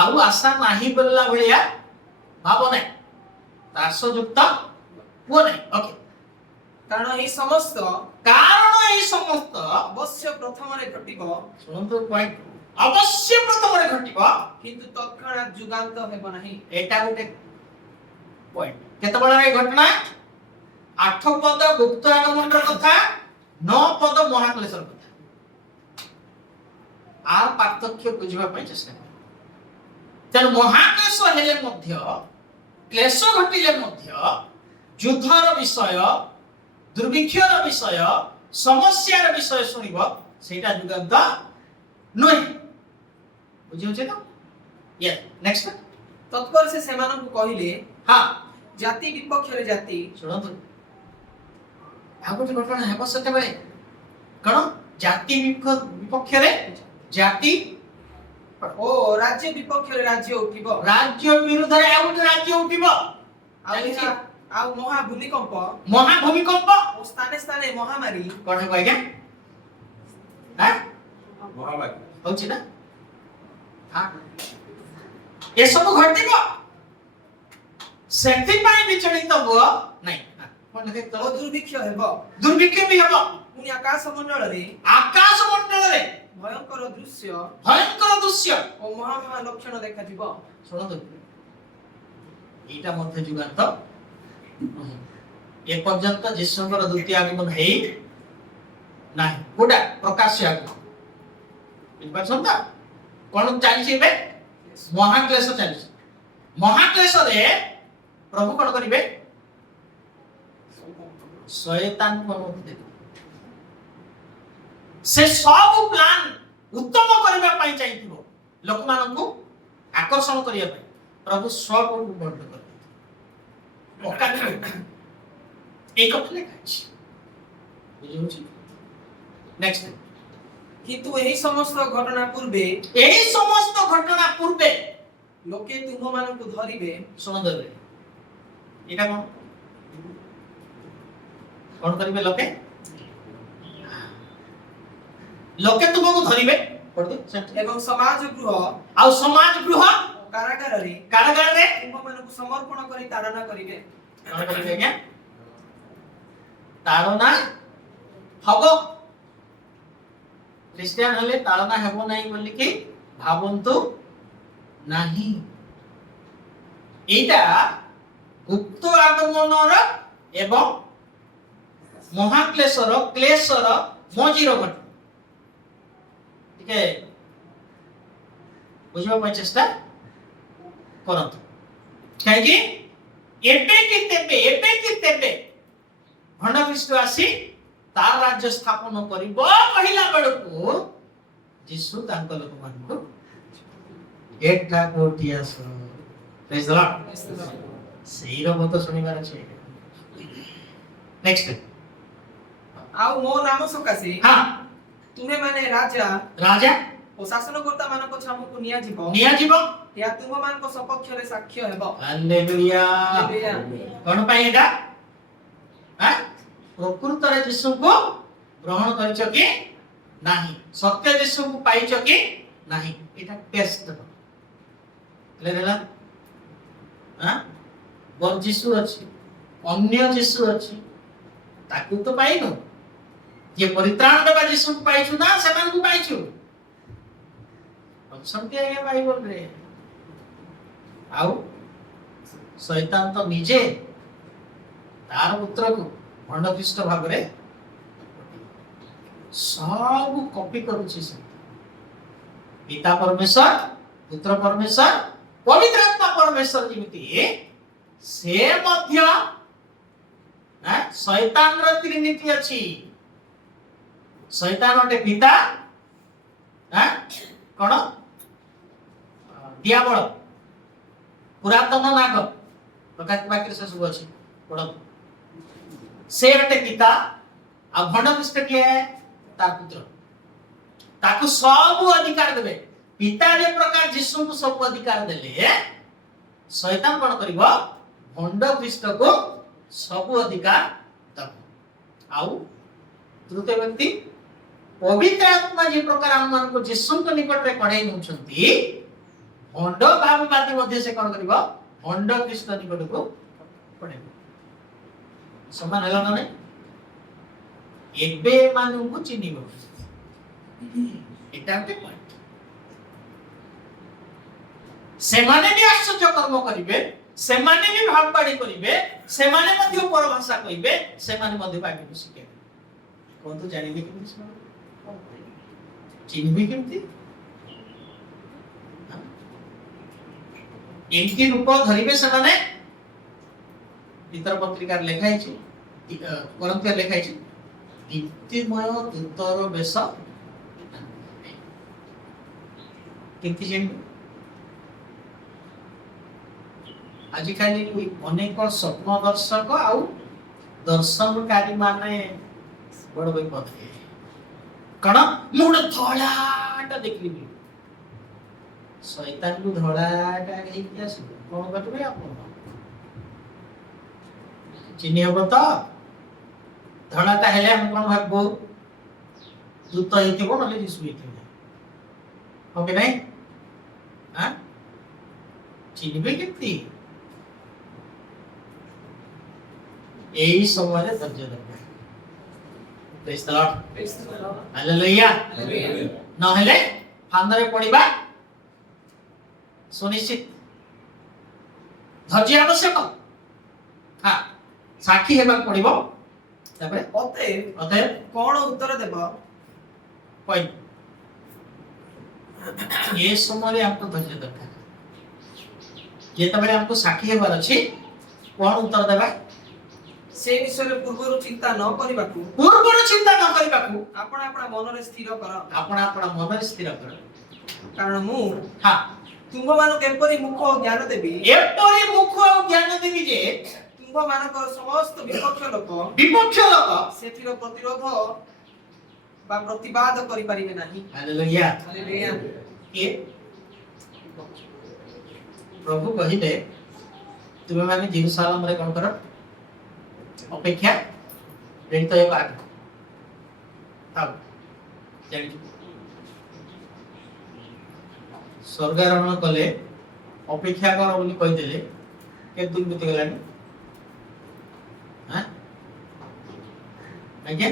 ଆଉ ଆଶା ନାହିଁ ବୋଲିଲା ଭଳିଆ ଭାବ ନାହିଁ, ତ୍ରାସଯୁକ୍ତ ହୁଅ ନାହିଁ। ଓକେ। କାରଣ ଏହି ସମସ୍ତ ଅବଶ୍ୟ ପ୍ରଥମରେ ଘଟିବ। ଶୁଣନ୍ତୁ ପଏଣ୍ଟ, ଅବଶ୍ୟ ପ୍ରଥମରେ ଘଟିବ, କିନ୍ତୁ ତତ୍କ୍ଷଣାତ୍ ଯୁଗାନ୍ତ ହେବ ନାହିଁ। ଏଟା ଗୋଟେ ପଏଣ୍ଟ। କେତେବେଳେ ଏ ଘଟଣା? 8 ପଦ ଗୁପ୍ତ আগমନର କଥା, 9 ପଦ ମହାକ୍ଲେଶର କଥା। আর ପାର୍ଥକ୍ୟ ବୁଝିବା ପାଇଁ ଚେଷ୍ଟା କର। ତେଣୁ ମହାକ୍ଲେଶ ହେଲେ ମଧ୍ୟ, କ୍ଲେଶ ଘଟିଲେ ମଧ୍ୟ, ଯୁଦ୍ଧର ବିଷୟ, ଦୁର୍ଭିକ୍ଷର ବିଷୟ, ସମସ୍ୟାର ବିଷୟ ଶୁଣିବ, ସେଇଟା ଯୁଗାନ୍ତ ନୁହେଁ। ବୁଝିହେଉଛି ତ? ନେକ୍ସଟ। ତତ୍ପରେ ସେ ସେମାନଙ୍କୁ କହିଲେ, ଜାତି ବିପକ୍ଷରେ ଜାତି। ଶୁଣନ୍ତୁ, ଆଉ ଗୋଟେ ଘଟଣା ହେବ ସେତେବେଳେ। କଣ? ଜାତି ବିପକ୍ଷରେ ଜାତି ଓ ରାଜ୍ୟ ବିପକ୍ଷରେ ରାଜ୍ୟ ଉଠିବ। ରାଜ୍ୟ ବିରୁଦ୍ଧରେ ଆଉ ଗୋଟେ ରାଜ୍ୟ ଉଠିବ। ଆଉ ମହାଭୂମିକମ୍ପ ଓ ସ୍ଥାନେ ସ୍ଥାନେ ମହାମାରୀ। କଣ ହେବ ଆଜ୍ଞା? ମହାମାରୀ ହଉଛି ନା? ଏସବୁ ଘଟିବ। ସେଥିପାଇଁ ବିଚଳିତ ହୁଅ ନାହିଁ। ଦୁର୍ଭିକ୍ଷ ବି ହେବ। ପୁଣି ଆକାଶ ମଣ୍ଡଳରେ ଆକାଶ ମଣ୍ଡଳରେ ଭୟଙ୍କର ଦୃଶ୍ୟ ଭୟଙ୍କର ଦୃଶ୍ୟ ଓ ମହା ମହା ଲକ୍ଷଣ ଦେଖାଯିବ। ଶୁଣନ୍ତୁ, ଏଇଟା ମଧ୍ୟ ଯୁଗାନ୍ତ ନୁହେଁ। ଏପର୍ଯ୍ୟନ୍ତ ଯୀଶୁଙ୍କର ଦ୍ୱିତୀୟ ଆଗମନ ହେଇ ନାହିଁ। କୋଉଟା? ପ୍ରକାଶ୍ୟ ଆଗମନ। ବୁଝିପାରୁଛନ୍ତି ତ? କଣ ଚାଲିଛି ଏବେ? ମହାକ୍ଲେଶ ଚାଲିଛି। ମହାକ୍ଲେଶରେ ପ୍ରଭୁ କଣ କରିବେ? ଶୟତାନକୁ ଅନୁମତି ଦେବେ। ସେ ସବୁ ପ୍ଲାନ୍ ଉତ୍ତମ କରିବା ପାଇଁ ଚାହିଁଥିବ, ଲୋକମାନଙ୍କୁ ଆକର୍ଷଣ କରିବା ପାଇଁ ପ୍ରଭୁ ସବୁ ବନ୍ଦ କରିବେ। এই কথা লেখা আছে। বুঝুছি? নেক্সট। কিন্তু ଏହି ସମସ୍ତ ଘଟଣା ପୂର୍ବେ এই সমস্ত ঘটনা পূর্বে ଲୋକେ ତୁମମାନଙ୍କୁ ଧରିବେ। ଶୁଣନ୍ତୁ, এটা কোন কোন କରିବେ? ଲୋକେ ଲୋକେ ତୁମକୁ ଧରିବେ ଏବଂ ସମାଜ ଗୃହ ଆଉ ସମାଜ ଗୃହ କାରାଗାରରେ ତୁମମାନଙ୍କୁ ସମର୍ପଣ କରି ତାଡ଼ନା କରିବେ। କଣ କରିବେ ଆଜ୍ଞା? ତାଡ଼ନା ହବ। ଖ୍ରୀଷ୍ଟିଆନ ହେଲେ ତାଡ଼ନା ହେବ ନାହିଁ ବୋଲିକି ଭାବନ୍ତୁ ନାହିଁ। ଏଇଟା ଗୁପ୍ତ ଆଗମନର ଏବଂ ମହାକ୍ଲେଶର କ୍ଲେଶର ମଝିର ଘଟଣା। ଟିକେ ବୁଝିବା ପାଇଁ ଚେଷ୍ଟା କରନ୍ତୁ। କାହିଁକି ଏବେ କି ତେବେ ଭଣ୍ଡ ଖ୍ରୀଷ୍ଟ ଆସି ତାର ରାଜ୍ୟ ସ୍ଥାପନ କରିବ କହିଲା ବେଳକୁ ଯୀଶୁ ତାଙ୍କ ଲୋକମାନଙ୍କୁ ଏଠା କୋଠି ଆସ। ପ୍ରେଜ୍ ଦ ଲର୍ଡ। ସେଇର ମତ ଶୁଣିବାର ଅଛି। ନେକ୍ସଟ। ଆଉ ମୋ ନାମ ସକାଶେ ହଁ ତୁମେ ମାନେ ରାଜା ଓ ଶାସନକର୍ତ୍ତା ମାନଙ୍କ ଛାମୁକୁ ନିଆଯିବ। ଏହା ତୁମମାନଙ୍କ ସପକ୍ଷରେ ସାକ୍ଷ୍ୟ ହେବ। ହାଲେଲୁୟା। କଣ ପାଇଁ ଏଟା? ପ୍ରକୃତରେ ଯୀଶୁଙ୍କୁ ଗ୍ରହଣ କରିଛ କି ନାହିଁ? ସତ୍ୟ ଯୀଶୁଙ୍କୁ ପାଇଛ କି ନାହିଁ? ଏଟା ଟେଷ୍ଟ ହେଲା। ବର ଯୀଶୁ ଅଛି, ଅନ୍ୟ ଯୀଶୁ ଅଛି, ତାକୁ ତ ପାଇନୁ। ଯେ ପରିତ୍ରାଣ ଦେବା ଯୀଶୁଙ୍କୁ ପାଇଛୁ ନା ସେମାନଙ୍କୁ ପାଇଛୁ? ଅଛନ୍ତି ଆଜ୍ଞା ବାଇବଲରେ। ଆଉ ଶୈତାନ ତ ନିଜେ ତାର ପୁତ୍ରକୁ ଭଣ୍ଡ ଖ୍ରୀଷ୍ଟ ଭାବରେ ସବୁ କପି କରୁଛି। ସେ ପିତା ପରମେଶ୍ୱର, ପୁତ୍ର ପରମେଶ୍ୱର, ପବିତ୍ର ଆତ୍ମା ପରମେଶ୍ୱର ଯେମିତି ସେ ମଧ୍ୟ ଶୈତାନର ତ୍ରିନିତି ଅଛି। ଶୈତାନ ଗୋଟେ ପିତା, କଣ ଦିଆବଳ, ପୁରାତନ ନାଗ, ପ୍ରକାଶ ବାକ୍ୟରେ ସେ ସବୁ ଅଛି। ସେ ଗୋଟେ ପିତା ଆଉ ଭଣ୍ଡ ଖ୍ରୀଷ୍ଟ କିଏ? ତା ପୁତ୍ର। ତାକୁ ସବୁ ଅଧିକାର ଦେବେ। ପିତା ଯେ ପ୍ରକାର ଯୀଶୁଙ୍କୁ ସବୁ ଅଧିକାର ଦେଲେ, ଶୈତାନ କଣ କରିବ? ଭଣ୍ଡ ଖ୍ରୀଷ୍ଟକୁ ସବୁ ଅଧିକାର ଦବ। ଆଉ ତୃତୀୟ ବ୍ୟକ୍ତି ପବିତ୍ର ଆତ୍ମା ଯେ ପ୍ରକାର ଆମମାନଙ୍କୁ ଯୀଶୁଙ୍କ ନିକଟରେ କଢେଇ ନେଉଛନ୍ତି, ଭଣ୍ଡ ଭାବବାଦୀ ମଧ୍ୟ ସେ କଣ କରିବ? ଭଣ୍ଡ ଖ୍ରୀଷ୍ଟ ନିକଟକୁ ପଢେଇବ। ସମାନ ହେଲା ନା ନାଇଁ? ଏବେ ଏମାନଙ୍କୁ ଚିହ୍ନିବ। ଏଟା ଗୋଟେ ପଏଣ୍ଟ। ସେମାନେ ବି ଆଶ୍ଚର୍ଯ୍ୟ କର୍ମ କରିବେ, ସେମାନେ ବି ଭାବବାଡି କରିବେ, ସେମାନେ ମଧ୍ୟ ପରଭାଷା କହିବେ, ସେମାନେ ମଧ୍ୟ ବାକ୍ୟକୁ ଶିଖେଇବେ। କୁହନ୍ତୁ ଜାଣିବେ କେମିତି? ଚିହ୍ନିବେ କେମିତି? ଏମିତି ରୂପ ଧରିବେ ସେମାନେ। ଭିତର ପତ୍ରିକାରେ ଲେଖା ହେଇଛି, କରନ୍ତିଆରେ ଲେଖା ହେଇଛି, ଦୀପ୍ତିମୟ ଦୂତର ବେଶ। କେମିତି ଜାଣିବେ? ଆଜିକାଲି ଅନେକ ସ୍ୱପ୍ନ ଦର୍ଶକ ଆଉ ଦର୍ଶନକାରୀ ମାନେ ବଡ ବିପଦ। କଣ? ମୁଁ ଗୋଟେ ଧଳାଟା ଦେଖିଲି। ଶୈତାନକୁ ଧଳାଟା ହେଇକି ଆସିବ, କଣ କରିବେ ଆପଣ? ଚିହ୍ନି ହବ ତ? ଧଳାଟା ହେଲେ ଆମେ କଣ ଭାବବୁ? ଦୂତ ହେଇଥିବ, ନହେଲେ ଯୀଶୁ ହେଇଥିବ। ହଁ କି ନାଇଁ? ଚିହ୍ନିବେ କେମିତି? ଏଇ ସମୟରେ ଧୈର୍ଯ୍ୟ ଦରକାର। ପ୍ରେଜ୍ ଦ ଲର୍ଡ ହାଲେଲୁୟା ନହେଲେ ଫାନ୍ଦରେ ପଡ଼ିବା ସୁନିଶ୍ଚିତ ଧୈର୍ଯ୍ୟ ଆବଶ୍ୟକ ହଁ ସାକ୍ଷୀ ହେବାକୁ ପଡ଼ିବ ତାପରେ ଅତଏବ କଣ ଉତ୍ତର ଦେବ କହିଲି ଏ ସମୟରେ ଆମକୁ ଧୈର୍ଯ୍ୟ ଦରକାର ଯେତେବେଳେ ଆମକୁ ସାକ୍ଷୀ ହେବାର ଅଛି କଣ ଉତ୍ତର ଦେବା ସେ ବିଷୟରେ ପୂର୍ବରୁ ଚିନ୍ତା ନ କରିବାକୁ ଆପଣ ମନରେ ସ୍ଥିର କର ଆପଣ ମନରେ ସ୍ଥିର କର କାରଣ ମୁଁ ହଁ ତୁମ୍ଭମାନଙ୍କୁ ଏପରି ମୁଖ ଓ ଜ୍ଞାନ ଦେବି ଯେ ତୁମ୍ଭମାନଙ୍କର ସମସ୍ତ ବିପକ୍ଷ ଲୋକ ସେଥିର ପ୍ରତିରୋଧ ବା ପ୍ରତିବାଦ କରିପାରିବେ ନାହିଁ ହାଲେଲୁୟା ହାଲେଲୁୟା କିଏ ପ୍ରଭୁ କହିଲେ ତୁମେ ମାନେ ଜେରୁସାଲେମରେ କଣ କର ଅପେକ୍ଷା ପ୍ରେରିତ ହେବା ସ୍ୱର୍ଗାରୋହଣ କଲେ ଅପେକ୍ଷା କର ବୋଲି କହିଦେଲେ କେତେ ଦିନ ବିତିଗଲାଣି ଆଜ୍ଞା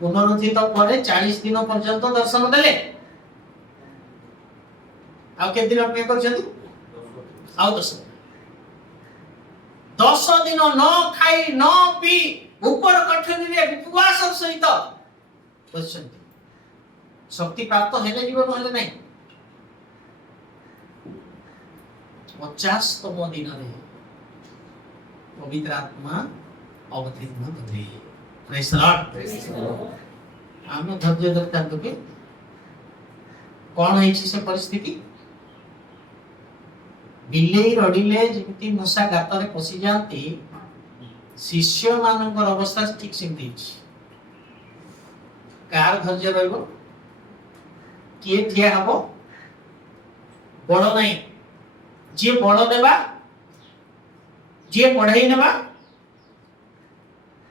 ପୁନରୁତ୍ଥିତ ପରେ 40 ଦିନ ପର୍ଯ୍ୟନ୍ତ ଦର୍ଶନ ଦେଲେ ଆଉ କେତେ ଦିନ ଅପେକ୍ଷା କରିଛନ୍ତି ଆଉ 10 ଦିନ ନ ଖାଇ ନ ପିଇ ଉପର କଠୋରୀରେ ଉପବାସ ସହିତ ବସିଛନ୍ତି ଶକ୍ତି ପ୍ରାପ୍ତ ହେଲେ ଯିବ ନହେଲେ ନାହିଁ 50ତମ ଦିନରେ ପବିତ୍ର ଆତ୍ମା ଅବତୀର୍ଣ୍ଣ କଲେ ପ୍ରେଜ୍ ଦ ଲର୍ଡ ଆମେ ଧୈର୍ଯ୍ୟ ଧରିଥାନ୍ତୁ କି କଣ ହେଇଛି ସେ ପରିସ୍ଥିତି ବିଲେଇ ରଡ଼ିଲେ ଯେମିତି ମୂଷା ଗାତରେ ପଶି ଯାଆନ୍ତି ଶିଷ୍ୟମାନଙ୍କର ଅବସ୍ଥା ଠିକ ସେମିତି ହେଇଛି କାହାର ଧୈର୍ଯ୍ୟ ରହିବ କିଏ ଠିଆ ହବ ବଳ ନାହିଁ ଯିଏ ବଳ ନେବା ଯିଏ ବଢେଇ ନେବା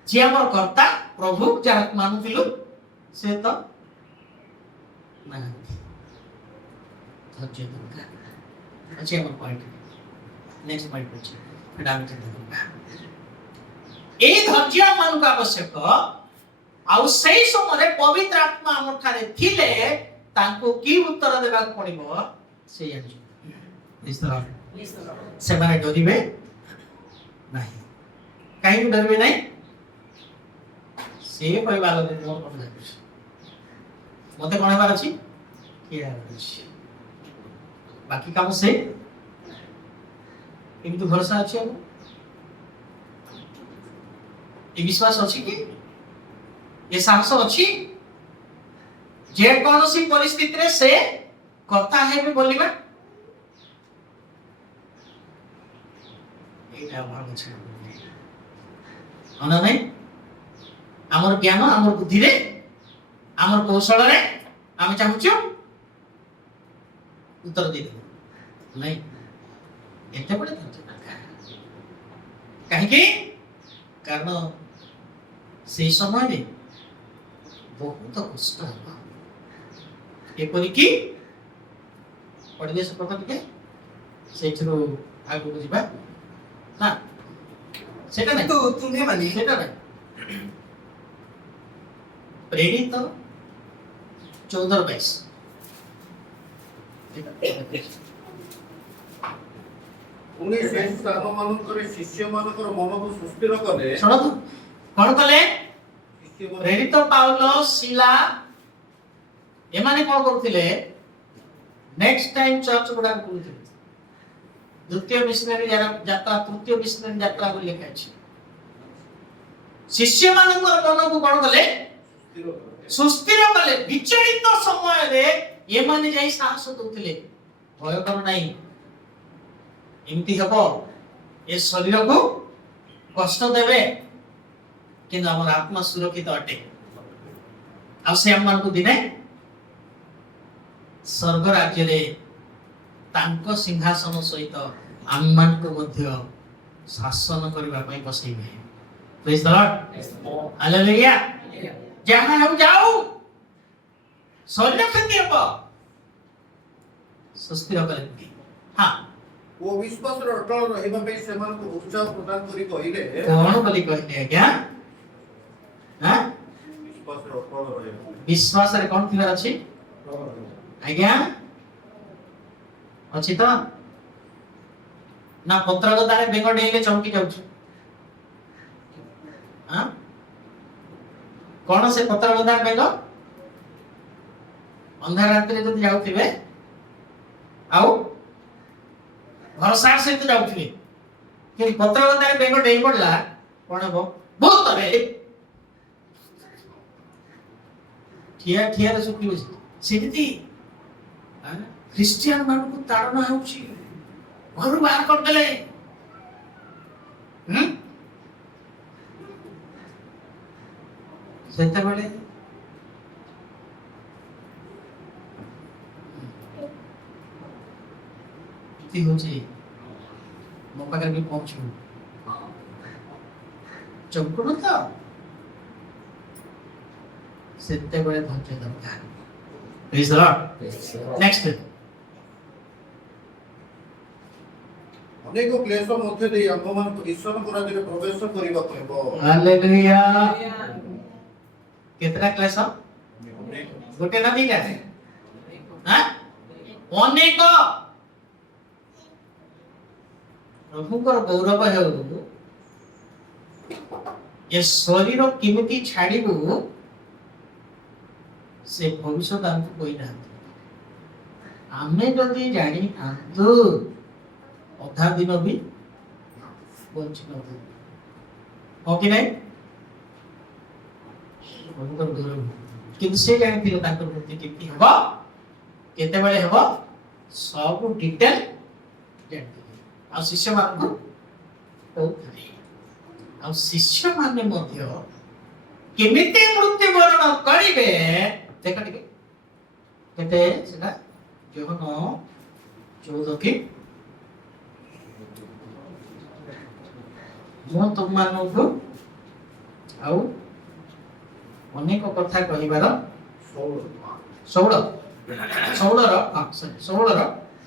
ଯିଏ ଆମର କର୍ତ୍ତା ପ୍ରଭୁ ଯାହାକୁ ମାନୁଥିଲୁ ସେ ତ ନାହାନ୍ତି ଧୈର୍ଯ୍ୟ ଦରକାର ଅଛି আমার পয়েন্ট নেক্সট পয়েন্ট ଅଛି এটা আমি চিন্তা করব এই ধৈর্য আমানକୁ আবশ্যক ଆଉ সেই সময়ে পবিত্র আত্মা আমার ঠারে থিলে তাଙ୍କୁ কি উত্তর দেବାକୁ পড়িব সেই জানি ସେମାନେ ଡରିବେ ନାହିଁ କାହିଁକି ଡରିବେ ନାହିଁ ସେ କହିବା ଲୋକ ମୋର କଣ ଯାଉଛି ମତେ କଣ ହେବାର ଅଛି କିଏ ହେବାର ଅଛି ବାକି କାମ ସେ ଏମିତି ଭରସା ଅଛି ଆଉ ଏ ବିଶ୍ୱାସ ଅଛି କି ଏ ସାହସ ଅଛି ଯେ କୌଣସି ପରିସ୍ଥିତିରେ ସେ କଥା ହେବେ ବୋଲିବା ଏଇଟା ଅଭାବ ଅଛି ନା ନାହିଁ ଆମର ଜ୍ଞାନ ଆମର ବୁଦ୍ଧିରେ ଆମର କୌଶଳରେ ଆମେ ଚାହୁଁଛୁ ଉତ୍ତର ଦେଇଦେବୁ ନାଇଁ ଏତେ ବଡ଼ କାହିଁକି କାରଣ ସେଇ ସମୟରେ ବହୁତ କଷ୍ଟ ହେବ ଏପରିକି ପରିବେଶ କଥା ଟିକେ ସେଇଥିରୁ ଆଗକୁ ଯିବା ନା ସେଟା ନାହିଁ ତୁମେ ମାନେ ସେଟା ନାହିଁ ପ୍ରେରିତ 14:22 ପୁଣି ସେହି ସ୍ଥାନମାନଙ୍କରେ ଶିଷ୍ୟମାନଙ୍କର ମନକୁ ସୁସ୍ଥିର କଲେ ଶୁଣନ୍ତୁ କଣ କଲେ ଶିଷ୍ୟମାନେ ପ୍ରେରିତ ପାଉଲ ଶିଲା ଏମାନେ କଣ କରୁଥିଲେ ନେକ୍ସଟ ଟାଇମ ଚର୍ଚ୍ଚ ଗୁଡାକ କରୁଥିଲେ ଦ୍ୱିତୀୟ ମିଶନାରୀ ଯାତ୍ରା ତୃତୀୟ ମିଶନାରୀ ଯାତ୍ରା ବୋଲି ଲେଖା ଅଛି ଶିଷ୍ୟମାନଙ୍କର ମନକୁ କଣ କଲେ ସୁସ୍ଥିର କଲେ ବିଚଳିତ ସମୟରେ ଏମାନେ ଯାଇ ସାହସ ଦଉଥିଲେ ଭୟ କର ନାହିଁ ଏମିତି ହେବ ଏ ଶରୀରକୁ କଷ୍ଟ ଦେବେ କିନ୍ତୁ ଆମର ଆତ୍ମା ସୁରକ୍ଷିତ ଅଟେ ଆଉ ସେ ଆମମାନଙ୍କୁ ଦିନେ ସ୍ୱର୍ଗ ରାଜ୍ୟରେ ତାଙ୍କ ସିଂହାସନ ସହିତ ଆମମାନଙ୍କୁ ମଧ୍ୟ ଶାସନ କରିବା ପାଇଁ ବସେଇବେ ପ୍ରେଜ୍ ଦ ଲର୍ଡ ହାଲେଲୁୟା ଯାହା ହେଉ ଯାଉ ଶରୀର କ୍ଷତି ହେବ ସୁସ୍ଥିର କରନ୍ତି ହଁ ଓ ବିଶ୍ୱାସରେ ଅଟଳ ରହିବା ପାଇଁ ସେମାନଙ୍କୁ ଉତ୍ସାହ ପ୍ରଦାନ କରି କହିଲେ କଣ ବୋଲି କହିଲେ ଆଜ୍ଞା विश्वास रे कोन थिबार अछि आज्ञा अछि तो ना पत्र गदारे बेंग डेइले चमकी जाउछ हां कोन से पत्र गदा बेंग अंधार रात्रि जदि जाउथिबे आउ भरोसा सहित जाउथिबे कि पत्र गदारे बेंग डेइ पडला कोन हो भूत रे ठिया ठिया रे सुखी बसी सेति ख्रिस्टियन मान को ताड़ना होउची घर बाहर कर देले सेते बेले ती होची मो पाकर भी पहुंचू चमकुन था सेते बेले धैर्य दरकार प्लीज लॉर्ड नेक्स्ट ଅନେକ କ୍ଲେଶ ମଧ୍ୟ ଦେଇ ଆମ୍ଭମାନଙ୍କୁ ଈଶ୍ୱରଙ୍କ ରାଜ୍ୟରେ ପ୍ରବେଶ କରିବାକୁ ହେବ। हालेलुया कितना क्लास गोटे ना दिला हां अनेक प्रभुकर गौरव हेउ ये शरीर किमिति छाड़िबु से भविष्य हमको कोई ना आमे जदि जानी आंतु अधा दिन भी बंच न हो कि नहीं प्रभुकर गौरव किंतु से जानी थिले तांकर प्रति केति हबो केते बेले हबो सब डिटेल जानते आ शिष्य मान को आ शिष्य माने मध्य केमिते मृत्यु वरण करिवे देखा टिके केते सेटा जोहन 14 की मो तुम मानू आउ अनेक कथा कहिबार 16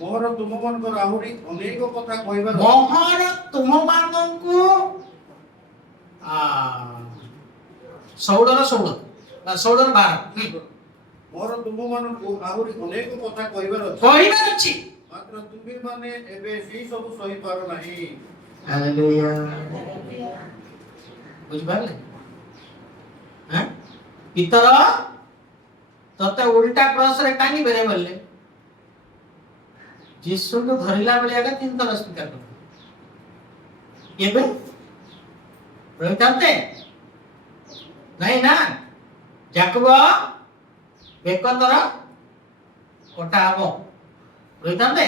ମୋହର ତୁମମାନଙ୍କର ଆହୁରି ଅନେକ କଥା କହିବାର मोहर तुम मानू 16 12 ମୋର ତୁମମାନଙ୍କୁ ଆହୁରି ଅନେକ କଥା କହିବାର ଅଛି କହିବାର ଅଛି ମାତ୍ର ତୁମେମାନେ ଏବେ ସେହି ସବୁ ସହିପାରୁ ନାହିଁ। हालेलुया बुझ पाले हैं पितर तते उल्टा क्रॉस रे टांगी बेरे बोलले यीशु को धरिला बेले आगे 3 तरह स्वीकार कर केबे रहते नहीं ना जाकब बेकतर कोटा हबो रहते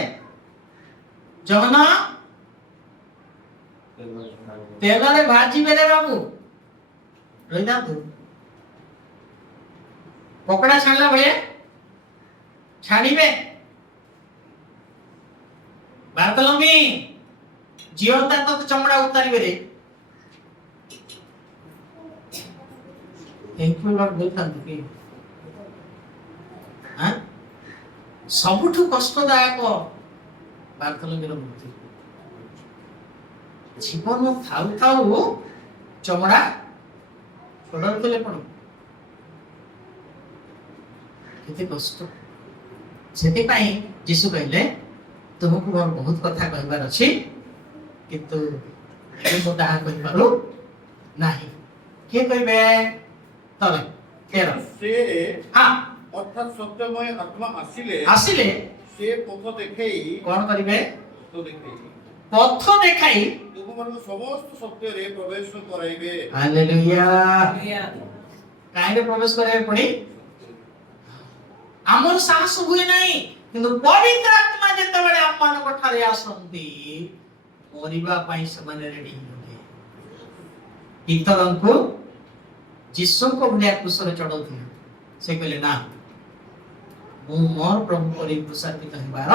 जहना तेल रे भाजी बेले बाबू रही था तू पकड़ा छाणला बळे छाणीबे बारतलमी जीवनता तो चमड़ा उतारी बेरे थैंक यू लॉर्ड बोलता कि हां सबठु कष्टदायक बारतलमी रो मृत्यु जीवन थाउ थाउ चमड़ा छोड़ते पण केते कष्ट सेति पई यीशु कहले तुमको मोर बहुत कथा कहबार अछि किंतु मो ताहा कहि पारो नाही के कहबे तले केर ସେ हां ଅର୍ଥାତ୍ ସତ୍ୟମୟ ଆତ୍ମା ଆସିଲେ आसिले ସେ ପଥ ଦେଖେଇ कोन करिवे ତ ଦେଖେଇ पथ देखाई ତୁମମାନଙ୍କୁ ସମସ୍ତ ସତ୍ୟରେ ପ୍ରବେଶ କରାଇବେ। हालेलुया काहे प्रवेश करे पड़ी आमर साहस हुए नहीं किंतु पवित्र आत्मा जते बेले अपन कोठारे आसंती मरिबा पई समान रेडी होते पितरंको जिसु को भलिया कुसर चढ़ौथि से कहले ना मु मोर प्रभु परि प्रसादित हेबार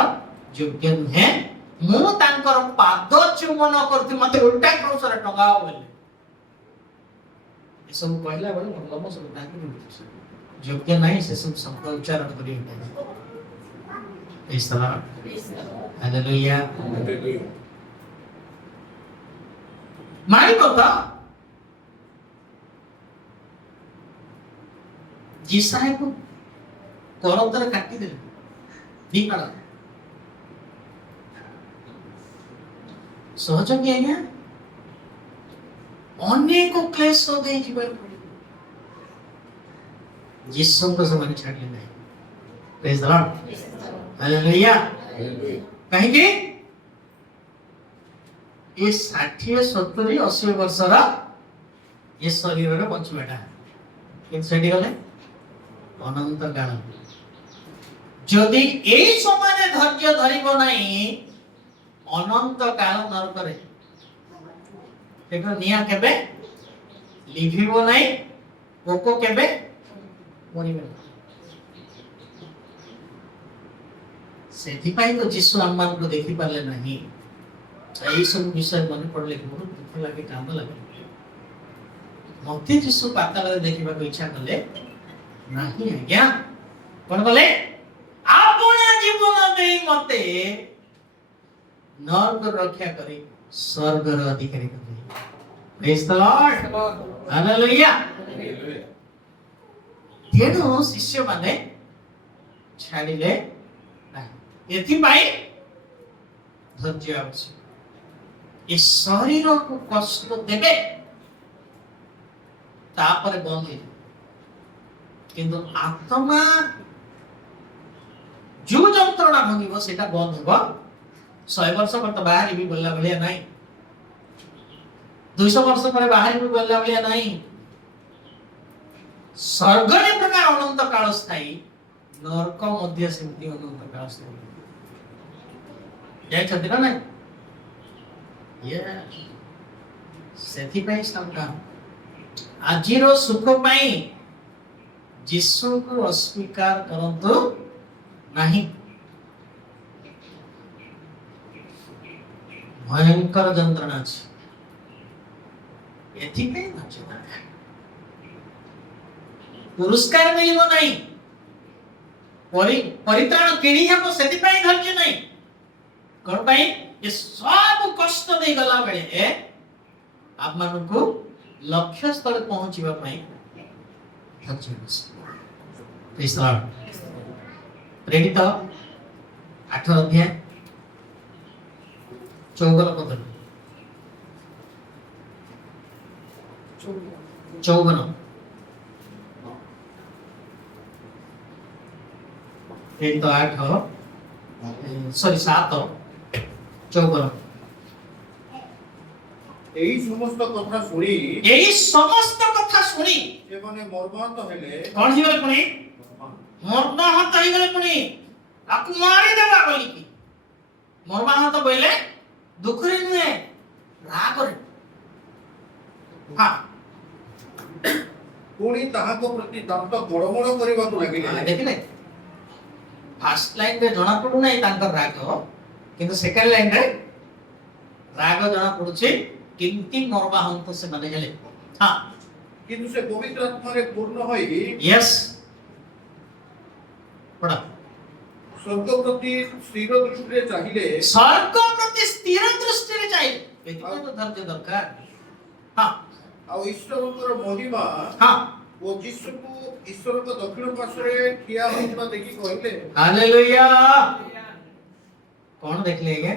योग्य नुहे मु तांकर पाद चुम्बन करथि मते उल्टा क्रॉस रे टंगाओ बोले ए सब कहला बळे मतलब सब तांके योग्य नहीं से सब शब्द उच्चारण करियो इस तरह हालेलुया मारी बता जिसाए को करंतर काटी देले दीपाला सहज कि आज्ञा अनेक क्लेश दे जीवन जिसम को समय छाड़ले नहीं प्रेज द लॉर्ड हालेलुया कहीं के ये 60 70 80 वर्षर ये शरीर रे बचुएटा कि सेठी गले अनंत काल जदि ए समय धैर्य धरिबो नहीं अनंत काल नरक रे देखो निया केबे लिभिबो नहीं पोको केबे मरिबे सेठी पाई तो जीसु आम्मान को देखि पाले नहीं यही सब विषय मन पड़ले बहुत दुख लगे कांद लगे मते जीसु पाताल देखिबा को इच्छा कले नहीं आज्ञा कोन बोले आपना जीवन दे मते नरक रक्षा करी स्वर्ग र अधिकारी करी प्रेज द लॉर्ड हालेलुया तेणु शिष्य माने छाड़िले एथि पाई धैर्य आवश्यक ये शरीर को कष्ट देबे तापर बंद हो किंतु आत्मा जो जंत्रणा भोगिब सेटा बंद होबो 100 वर्ष पर तो बाहर भी बोलला भलिया नहीं 200 वर्ष पर बाहर भी बोलला भलिया नहीं स्वर्ग रे प्रकार अनंत काल स्थायी नरक मध्य सेमति अनंत काल स्थायी जय छथि ना नहीं ये सेथि पई संका आजिरो सुख पाई जीसु को अस्वीकार करंतु नहीं भयंकर जंत्रणा एथिपे नचना पुरस्कार मिलिबो नहीं परित्राण किणी हेबो सेति पई धैर्य नहीं कोन पई ये सब कष्ट दे गला बेले आप मानु को लक्ष्य स्थल पहुंचीबा पई धैर्य प्लीज लॉर्ड रेडी तो 8 अध्याय 54 पद 54 रेडी तो 8 सॉरी 7 54 এই সমস্ত কথা শুনি এই সমস্ত কথা শুনি যেমন মর্মাহত হেলে কোন হিগলে পুনি মর্মাহত হিগলে পুনি আকু মারি দেবা বলি কি মর্মাহত বইলে দুঃখরে নুয়ে রাগরে हां পুনি তাহাক প্রতি দন্ত গড়মড় করিବାକୁ লাগিলে देखिले फर्स्ट लाइन रे जणा पडु नाही तांकर राग किंतु सेकंड लाइन रे राग जणा पडुची किंती मर्माहत से माने हेले हां কিন্তু সে পবিত্র আত্মারে পূর্ণ হই यस पढ़ा স্বর্গ প্রতি স্থির দৃষ্টিরে চাহিলে स्वर्ग प्रति स्थिर दृष्टि रे चाहिए एतिके तो धैर्य दरकार हां ଆଉ ଈଶ୍ୱରଙ୍କର ମହିମା हां ଓ ଯୀଶୁକୁ ଈଶ୍ୱରଙ୍କ ଦକ୍ଷିଣ ପାର୍ଶ୍ୱରେ ଠିଆ ହୋଇଥିବା ଦେଖି କହିଲେ हालेलुया कौन देख लेगे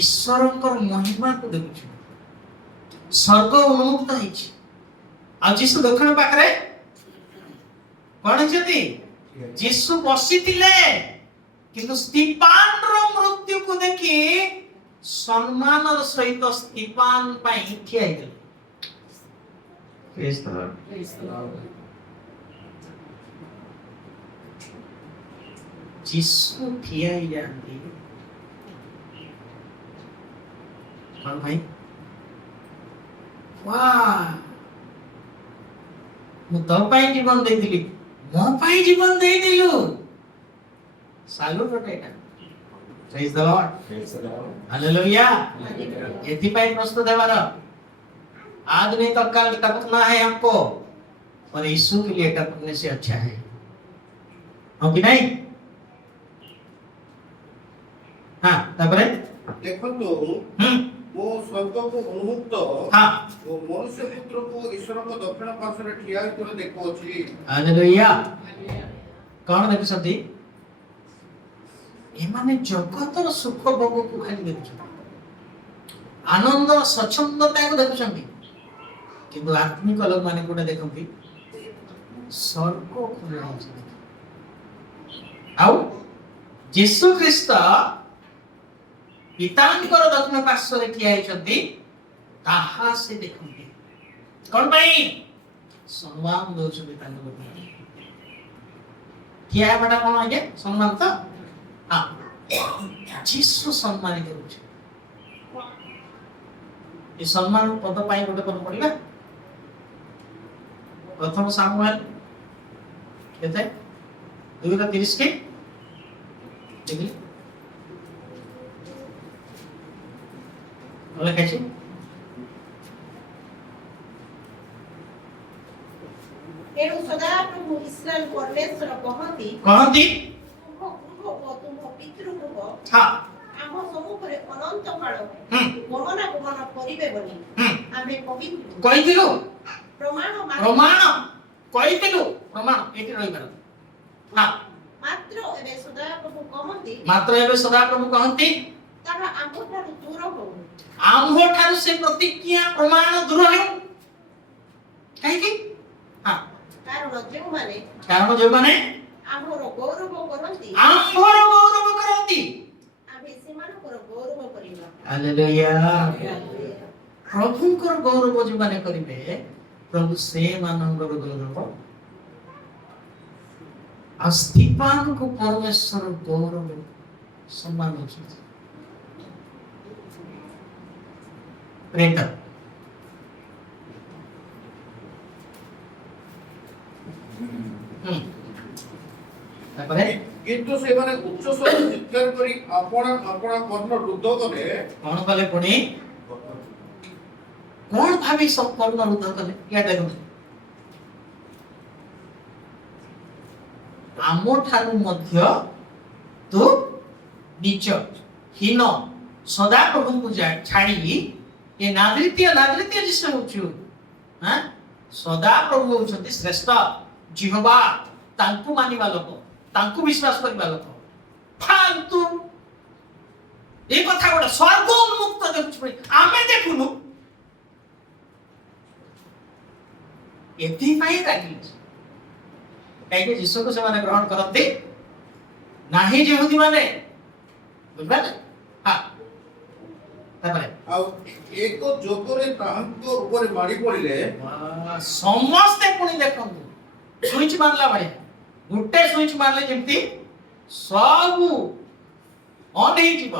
ईश्वरଙ୍କର महिमा को देखुछु स्वर्ग उन्मुक्त ହେଇଛି ଆଉ ଯୀଶୁ ଦକ୍ଷିଣ ପାଖରେ କଣ ହେଇଛନ୍ତି ଯୀଶୁ ବସିଥିଲେ କିନ୍ତୁ ସ୍ତିଫାନର ମୃତ୍ୟୁକୁ ଦେଖି ସମ୍ମାନର ସହିତ ସ୍ତିଫାନ ପାଇଁ ଠିଆ ହେଇଗଲେ ପ୍ରେଜ୍ ଦ ଲର୍ଡ ଯୀଶୁ ଠିଆ ହେଇଯାନ୍ତି कौन भाई वाह मु तो पाई जीवन दे दिली मो पाई जीवन दे दिलु सालूट रोटेटा प्रेज द लॉर्ड हालेलुया एथि पाई प्रस्तुत देवार आज नहीं तो कल टपकना है हमको और यीशु के लिए टपकने से अच्छा है हो कि नहीं हां तबरे ଦେଖନ୍ତୁ वो स्वर्ग को उन्मुक्त हाँ वो मनुष्य पुत्र को ईश्वर को दक्षिण पार्श्व रे ठिया होइतरे देखुछि। हालेलुया कौन देखुଛନ୍ତି एमाने जगतर सुख भोग को खाली देखुଛନ୍ତି आनंद स्वच्छंदता को देखुଛନ୍ତି किंतु आत्मिक लोक माने कोटा देखंती स्वर्ग खुला होछि आउ यीशु ख्रीस्त पितांकर दक्षिण पार्श्व रे ठिया होइଛନ୍ତି ताहा से देखंती कोन भाई सम्मान दोछुबे तांको ठिया बडा कोन आगे सम्मान तो हां यीशु सम्मान करूछ ये सम्मान पद पाई गोटे पद पड़िला प्रथम सामुएल केते 2:30 के देखि ओला कैसे एणु सदा प्रभु इस्राएल परमेश्वर कहती तुम पितृ हां आम सम्मुखरे अनंत काल गमनागमन करिबे बोली आमे कहिथिलु प्रमाण कहिथिलु प्रमाण एठी रहि पार हां मात्र एबे सदा प्रभु कहती ताहा आम्भठारु दूर हो आम्भठारु से प्रतिज्ञा प्रमाण दूर हो काहे कि हां कारण जो माने आम्भर गौरव करंती आमे सेमानकर गौरव करिबा हालेलुया प्रभुकर गौरव जो माने करिवे प्रभु से मानकर गौरव अस्तिपान को परमेश्वर गौरव सम्मान होछि प्रेता तापरे किंतु से माने उच्च स्वर चित्कार करी अपना अपना कर्ण रुद्ध कले कोन कले पुणी कोन भाबी सब कर्ण रुद्ध कले या देखो आमो ठारू मध्य तो नीच हीन सदा प्रभु पूजा छाड़ी ये नाद्रित्य जिसे होछु हां सदा प्रभु होछंती श्रेष्ठ जिहवा तांकु मानिबा लोक तांकु विश्वास करबा लोक फालतू ए कथा गोटा स्वर्ग उन्मुक्त देखु आमे देखुनु एथि पाई रागी काहे यीशु को से माने ग्रहण करते नाही यहूदी माने बुझबा हां तापरे आ एक जोगरे तांको ऊपर मारी पड़िले समस्त पुणी देखंतु स्विच मारला बढिया गुटे स्विच मारले जेमती सब ऑन हे जीव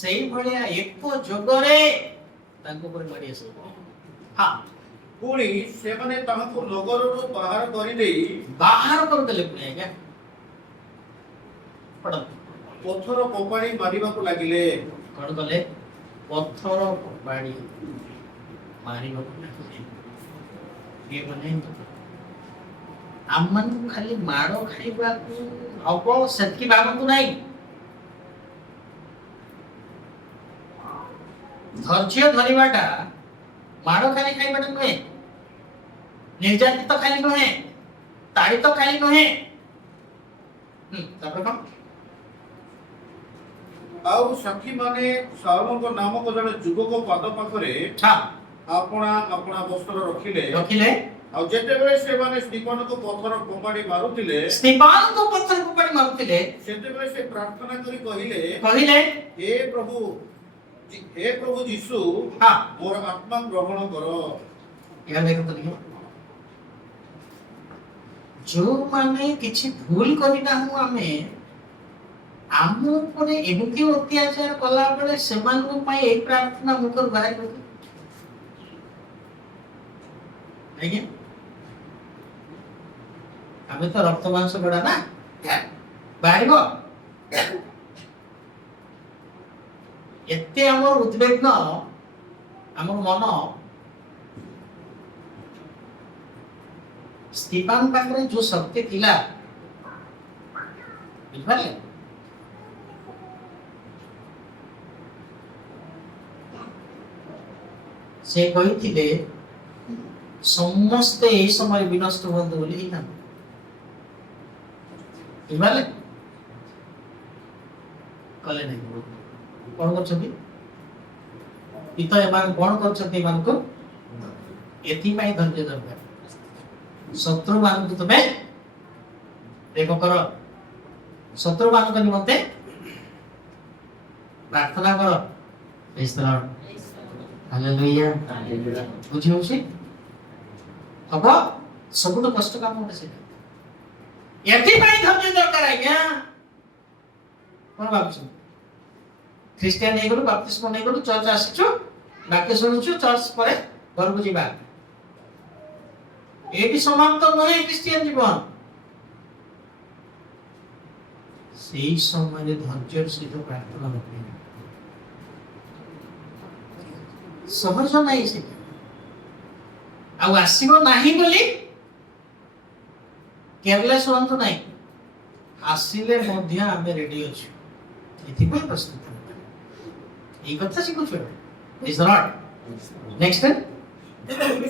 सेही भलिया एक जोगरे तांको ऊपर मारी आसे हां पुणी से माने तांको नगररो बाहर करि देई बाहर कर देले पुणी आज्ञा पड़ पत्थर कोपाणी मारिबा को लागिले कोन कले पत्थर कोपाणी मारिबा को लागिले ये माने आमन खाली मारो खाइबा को हबो सेतकी बाबतु नाही धैर्य धरिबाटा मारो खाली खाइबाटा नहे निर्यातित तो खाली नहे ताड़ी तो खाली नहे तापर कोन आउ सखी माने सालमन को नाम को जने जुगको पाद पाखरे हां अपना अपना वस्त्र रखिले आ जेते बेले से माने स्टीफन को पत्थर कोपाणी मारुतिले स्टीफन को पत्थर कोपाणी मारुतिले सेते बेले से प्रार्थना करी कहिले हे प्रभु यीशु हां मोर आत्मा ग्रहण करो या देखो तो नहीं जो माने किछि भूल करिना हूं आमे आमु परे एमिति अत्याचार कला बेले सेमान को पाई एक प्रार्थना मुकर बाहर कर आज्ञा आमे तो रक्त मांस गडा ना बाहरबो एते हमर उद्वेग हमर मन स्टीफन पाखरे जो शक्ति थिला बुझबाले से कहिथिले समस्ते एई समय विनष्ट हुअନ୍ତୁ ବୋଲି ହିଁ ନା इमाले कले नहीं कौन करछथि पिता एमान कौन करछथि एमान को एथि पाई धैर्य दरकार शत्रु मान को तमे देखो करो शत्रु मान को निमंते प्रार्थना करो प्रेज द लॉर्ड हालेलुया बुझी होछि अब सबुठ कष्ट काम होते से एथि पाई धैर्य दरकार आज्ञा कोन भाबछु ख्रिस्टियन नहीं गलु बाप्तिस्म नहीं गलु चर्च आसिछु बाक्य सुनुछु चर्च परे घर को जीवा एटी समाप्त नहीं क्रिश्चियन जीवन सेही समय धैर्य सहित प्रार्थना करते सहज नहीं से आउ आसीबो नाही बोली केयरलेस होंतु नहीं आसिले मध्य आमे रेडी अछि एथि पर प्रस्तुत এই কথা শিখুছো ইজ নট নেক্সট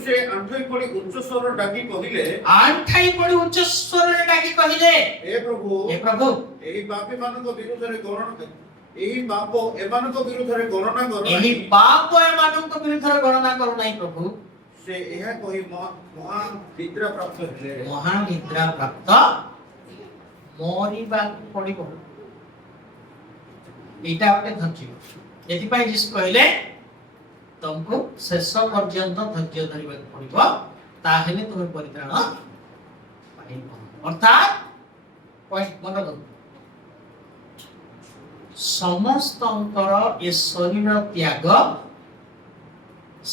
ସେ ଆଣ୍ଠେଇ ପଡ଼ି ଉଚ୍ଚ ସ୍ୱର ଡାକି କହିଲେ ଆଣ୍ଠାଇ ପଡ଼ି ଉଚ୍ଚ ସ୍ୱରରେ ଡାକି କହିଲେ ଏ ପ୍ରଭୁ ଏହି ପାପୀମାନଙ୍କ ବିରୁଦ୍ଧରେ ଗଣନା ଏହି ପାପ ଏମାନଙ୍କ ବିରୁଦ୍ଧରେ ଗଣନା କର ଏହି ପାପ ଏମାନଙ୍କ ବିରୁଦ୍ଧରେ ଗଣନା କର ନାହିଁ ପ୍ରଭୁ ସେ ଏହା କହି ମହା ନିଦ୍ରା ପ୍ରାପ୍ତ ହେଲେ ମହା ନିଦ୍ରା ପ୍ରାପ୍ତ ମରିବାକୁ ପଡ଼ିବ ଏଇଟା ଗୋଟେ ଧୈର୍ଯ୍ୟ एथिपाई जिस कहले तुमको शेष पर्यंत धैर्य धरिबाक पड़िबो ताहेले तुम परित्राण पाइबो अर्थात पॉइंट मन दो समस्त अंतर ए शरीर त्याग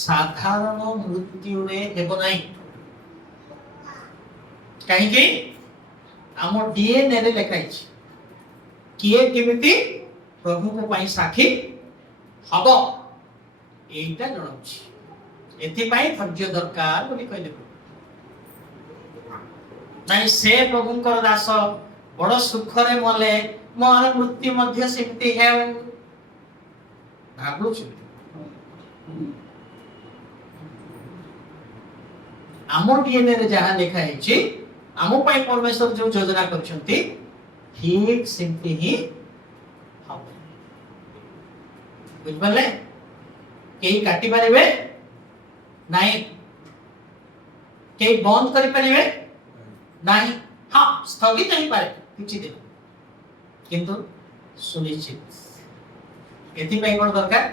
साधारण मृत्यु रे हेबो नै काहे कि हम डीएनए रे लेखाइ छी किए केमिति प्रभु को पाई साखी हबो एटा जणाउछि एथिपाई धैर्य दरकार बोली कहले नाही से प्रभुंकर दास बड़ सुख रे मले मोर मृत्यु मध्य सिमति है भाबुछु आमो डीएनए रे जहां लिखा है छी आमो पाई परमेश्वर जो योजना करछंती ठीक सिमति ही बुझबले केही काटी पारिबे नाही केही बंद करि पारिबे नाही हां स्थगित नहीं पारे किछि दिन किंतु सुनिश्चित एथि पई कोन दरकार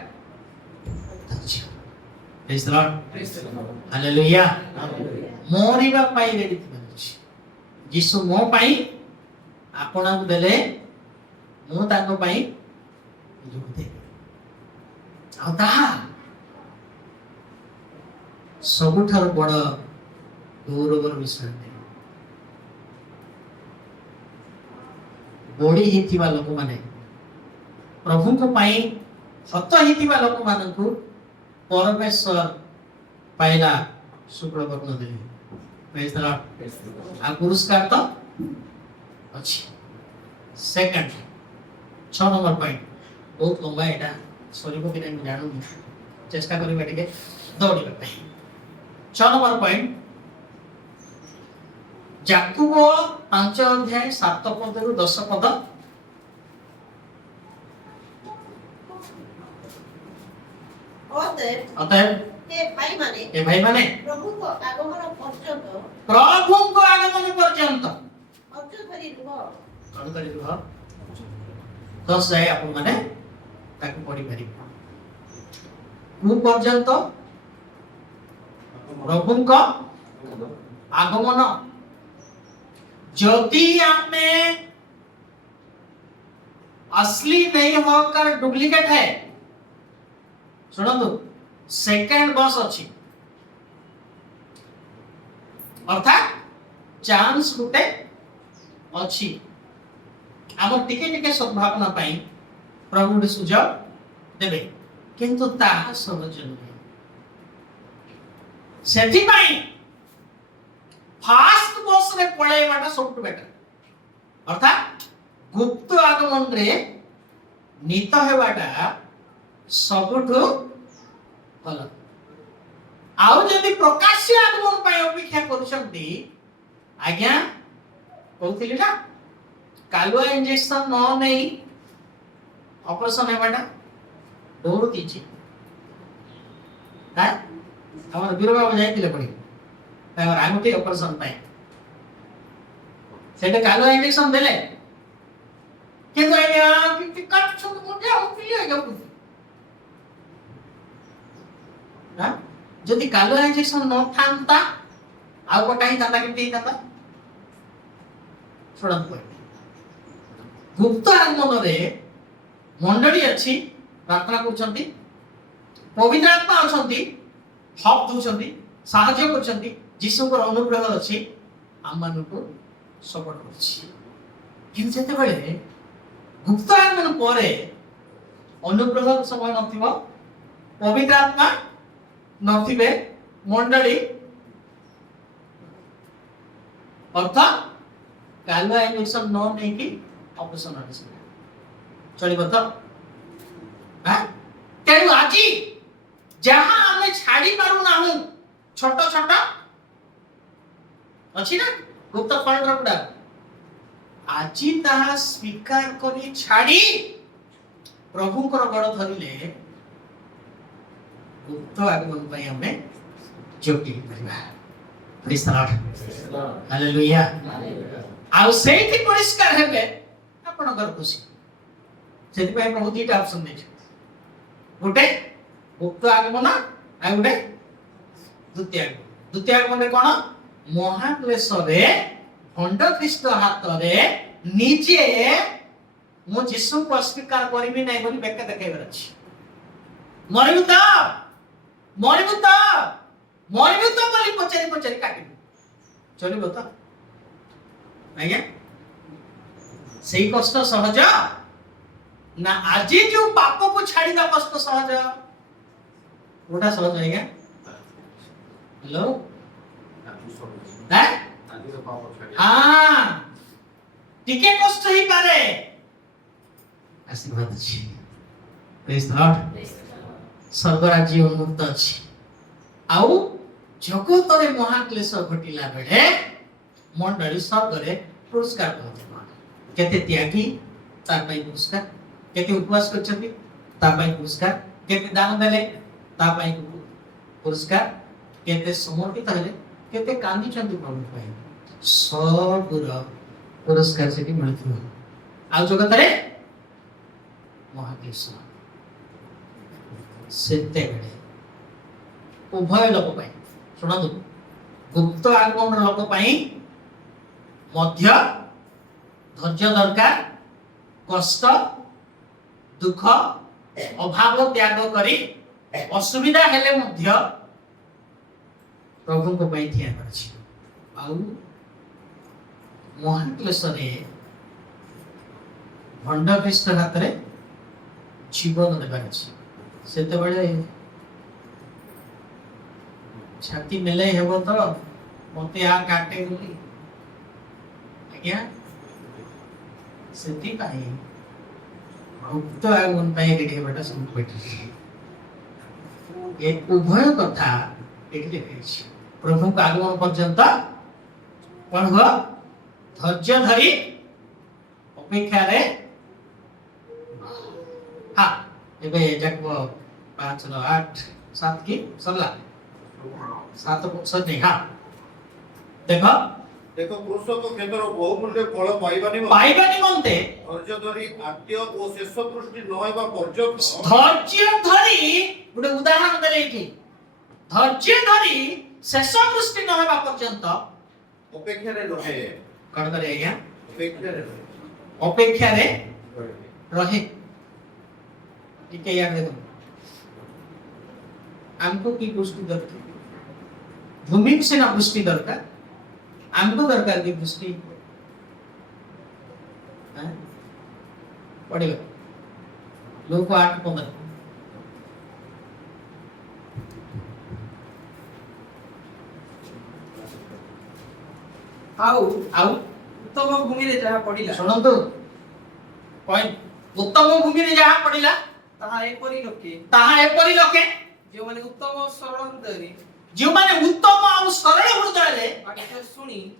प्रेज द लॉर्ड हालेलुया मोरिबा पाई रेडी थिबे यीशु मो पाई आपना को देले मो ताको पाई जोते आता सबुठार बड़ गौरवर विषय बड़ी हिथिबा लोक माने प्रभु को पाई सत हिथिबा लोक मानन को परमेश्वर पाइला शुक्र वर्ण देले प्रेज द लॉर्ड आ पुरस्कार तो अछि सेकंड 6 नंबर पॉइंट बहुत लंबा एटा सॉरी को किने जानू चेष्टा करी बैठ के दौड़ी पे 6 नंबर पॉइंट याकूब 5 अध्याय 7 पद रु 10 पद अतएव ए भाई माने प्रभु को आगमन पर्यंत कौन करी रुह 10 जाए अपन माने ताकू पढ़ी पारि को पर्यंत प्रभु को आगमन जदि आमे असली नहीं होकर डुप्लीकेट है सुनो तो सेकंड बस अच्छी अर्थात चांस गुटे अच्छी आम टिके टिके सद्भावना पाई प्रभु सुझाव देबे किंतु ताहा सहज नुहे सेथि पाई फास्ट बस रे पळेवाटा सबटु बेटर अर्थात गुप्त आगमन रे नित हेवाटा सबटु भल ଆଉ ଯଦି ପ୍ରକାଶ୍ୟ ଆଗମନ ପାଇଁ ଅପେକ୍ଷା କରୁଛନ୍ତି ଆଜ୍ଞା କହୁଥିଲି ନା କାଲୁଆ ଇଞ୍ଜେକ୍ସନ ନ ନେଇ ଅପରେସନ ହେବାଟା ବହୁତ କିଛି ଆମର ବୀର ବାବୁ ଯାଇଥିଲେ ପଡି ତାଙ୍କର ଆଙ୍ଗୁଠି ଅପରେସନ ପାଇଁ ସେଟା କାଲୁଆ ଇଞ୍ଜେକ୍ସନ ଦେଲେ କିନ୍ତୁ ଆଜ୍ଞା କିଛି କାଟୁଛନ୍ତି ମଧ୍ୟ ଯଦି କାଲୁଆ ଇଞ୍ଜେକ୍ସନ ନଥାନ୍ତା ଆଉ ଗୋଟା ହେଇଥାନ୍ତା କେମିତି ହେଇଥାନ୍ତା ଶୁଣନ୍ତୁ ଗୁପ୍ତ ଆଗମନରେ ମଣ୍ଡଳୀ ଅଛି ପ୍ରାର୍ଥନା କରୁଛନ୍ତି ପବିତ୍ର ଆତ୍ମା ଅଛନ୍ତି ହକ୍ ଦଉଛନ୍ତି ସାହାଯ୍ୟ କରୁଛନ୍ତି ଯୀଶୁଙ୍କର ଅନୁଗ୍ରହ ଅଛି ଆମମାନଙ୍କୁ ସପୋର୍ଟ କରୁଛି କିନ୍ତୁ ଯେତେବେଳେ ଗୁପ୍ତ ଆଗମନ ପରେ ଅନୁଗ୍ରହ ସମୟ ନଥିବ ପବିତ୍ର ଆତ୍ମା ନଥିବେ ମଣ୍ଡଳୀ ଅର୍ଥ କାଲୁଆ ଇଞ୍ଜେକ୍ସନ ନ ନେଇକି ଅପରେସନ ଚଳିବ ତ ତେଣୁ ଆଜି ଯାହା ଆମେ ଛାଡି ପାରୁନାହୁଁ ଛୋଟ ଛୋଟ ଅଛି ନା ଗୁପ୍ତ ଫଳର ଗୁଡା ଆଜି ତାହା ସ୍ୱୀକାର କରି ଛାଡି ପ୍ରଭୁଙ୍କର ଗୋଡ଼ ଧରିଲେ ଗୁପ୍ତ ଆଗମନ ପାଇଁ ଆମେ ଯୋଗ୍ୟ କରିବା ପ୍ରେଜ୍ ଦ ଲର୍ଡ ହାଲେଲୁୟା ଆଉ ସେଇଠି ପରିଷ୍କାର ହେବେ ଆପଣଙ୍କର ଖୁସି ସେଥିପାଇଁ ପ୍ରଭୁ ଦିଟା ଅପସନ ଦେଇଛନ୍ତି ଗୋଟେ ଗୁପ୍ତ ଆଗମନ ଆଉ ଗୋଟେ ଦ୍ୱିତୀୟ ଆଗମନରେ କଣ ମହାକ୍ଲେଶରେ ଭଣ୍ଡ ଖ୍ରୀଷ୍ଟ ହାତରେ ନିଜେ ମୁଁ ଯୀଶୁଙ୍କୁ ଅସ୍ୱୀକାର କରିବି ନାହିଁ ବୋଲି ବେକ ଦେଖେଇବାର ଅଛି ମରିବୁ ତ ବୋଲି ପଚାରି କାଟିବୁ ଚଳିବ ତ ଆଜ୍ଞା ସେଇ କଷ୍ଟ ସହଜ ନା ଆଜି ଯୋଉ ପାପକୁ ଛାଡ଼ିବା କଷ୍ଟ ସହଜ କୋଉଟା ସହଜ ଆଜ୍ଞା ହ୍ୟାଲୋ ଟିକେ କଷ୍ଟ ହେଇପାରେ ଆଶୀର୍ବାଦ ଅଛି ପ୍ରେଜ୍ ଦ ଲର୍ଡ ସ୍ୱର୍ଗ ରାଜ୍ୟ ଉନ୍ମୁକ୍ତ ଅଛି ଆଉ ଜଗତରେ ମହାକ୍ଲେଶ ଘଟିଲା ବେଳେ ମଣ୍ଡଳୀ ସ୍ୱର୍ଗରେ ପୁରସ୍କାର ପାଉଥିବ କେତେ ତ୍ୟାଗୀ ତା ପାଇଁ ପୁରସ୍କାର କେତେ ଉପବାସ କରିଛନ୍ତି ତା ପାଇଁ ପୁରସ୍କାର କେତେ ଦାନ ଦେଲେ ତା ପାଇଁ ପୁରସ୍କାର କେତେ ସମର୍ପିତ ହେଲେ କେତେ କାନ୍ଦିଛନ୍ତି ପ୍ରଭୁ ପାଇଁ ସବୁର ପୁରସ୍କାର ସେଠି ମିଳୁଥିବ ଆଉ ଜଗତରେ ମହାକ୍ଲେଶ ସେତେବେଳେ ଉଭୟ ଲୋକ ପାଇଁ ଶୁଣନ୍ତୁ ଗୁପ୍ତ ଆଗମନ ଲୋକ ପାଇଁ ମଧ୍ୟ ଧୈର୍ଯ୍ୟ ଦରକାର କଷ୍ଟ ଦୁଃଖ ଅଭାବ ତ୍ୟାଗ କରି ଅସୁବିଧା ହେଲେ ମଧ୍ୟ ପ୍ରଭୁଙ୍କ ପାଇଁ ଠିଆ କରିଛି ଆଉ ମହାକ୍ଲେଶରେ ଭଣ୍ଡ ଖ୍ରୀଷ୍ଟ ହାତରେ ଜୀବନ ଦେବାର ଅଛି ସେତେବେଳେ ଛାତି ମେଲେଇ ହେବ ତ ମତେ କାଟେ ବୋଲି ଆଜ୍ଞା ସେଥିପାଇଁ ଗୁପ୍ତ ଆଗମନ ପାଇଁ ରେଡି ହେବାଟା ସମ୍ପୂର୍ଣ୍ଣ ଏ ଉଭୟ କଥା ଏଠି ଦେଖାଇଛି ପ୍ରଭୁଙ୍କ ଆଗମନ ପର୍ଯ୍ୟନ୍ତ କଣ ହୁଅ ଧୈର୍ଯ୍ୟ ଧରି ଅପେକ୍ଷାରେ ଏବେ ଯାକ 5-8-7 କି ସରିଲା 7 ସରି ଦେଖ କୃଷକ କ୍ଷେତ୍ର ବହୁମୂଲ୍ୟ ଫଳ ପାଇବା ନିମନ୍ତେ ଧୈର୍ଯ୍ୟ ଧରି ଆଦ୍ୟ ଓ ଶେଷ ଦୃଷ୍ଟି ନ ହେବା ପର୍ଯ୍ୟନ୍ତ ଧୈର୍ଯ୍ୟ ଧରି ଗୋଟେ ଉଦାହରଣ ଦେଲେ ଏଠି ଧୈର୍ଯ୍ୟ ଧରି ଶେଷ ଦୃଷ୍ଟି ନ ହେବା ପର୍ଯ୍ୟନ୍ତ ଅପେକ୍ଷାରେ ରହେ କଣ କରେ ଆଜ୍ଞା ଅପେକ୍ଷାରେ ରହେ ଟିକେ याद देखो हमको की पुष्टि दरकार भूमि से ना पुष्टि दरकार हमको दरकार की पुष्टि पड़ेगा लोग को 8-15 ଆଉ ଆଉ ଉତ୍ତମ ଭୂମିରେ ଯାହା ପଡ଼ିଲା ଶୁଣନ୍ତୁ ପଏଣ୍ଟ ଉତ୍ତମ ଭୂମିରେ ଯାହା ପଡ଼ିଲା ତାହା ଏପରି ଲୋକେ ଯେଉଁମାନେ ଉତ୍ତମ ସରଳ ହୃଦୟରେ जो माने उत्तम और सरल हृदय रे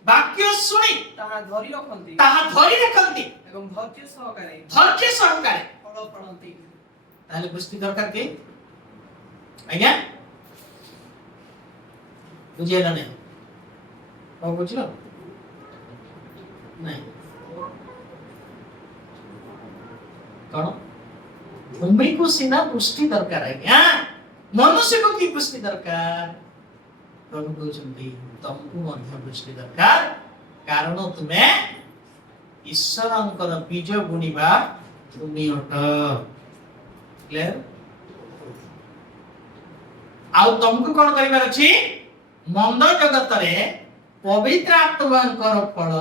वाक्य सुनी ताहा धरि रखंती एवं धैर्य सहकारे फल फलंती ताले पुष्टि दरकार के आज्ञा बुझेला नहीं कौन बुझलो नहीं कौन भूमि को सीना पुष्टि दरकार है क्या मनुष्य को की पुष्टि दरकार प्रभु कहते तुमको मध्य पुष्टि दरकार कारण तुम्हें ईश्वरंकर बीज बुणिबा भूमि अट क्लियर आउ तुमको कौन करिबार अछि मंद जगत रे पवित्र आत्मांकर फल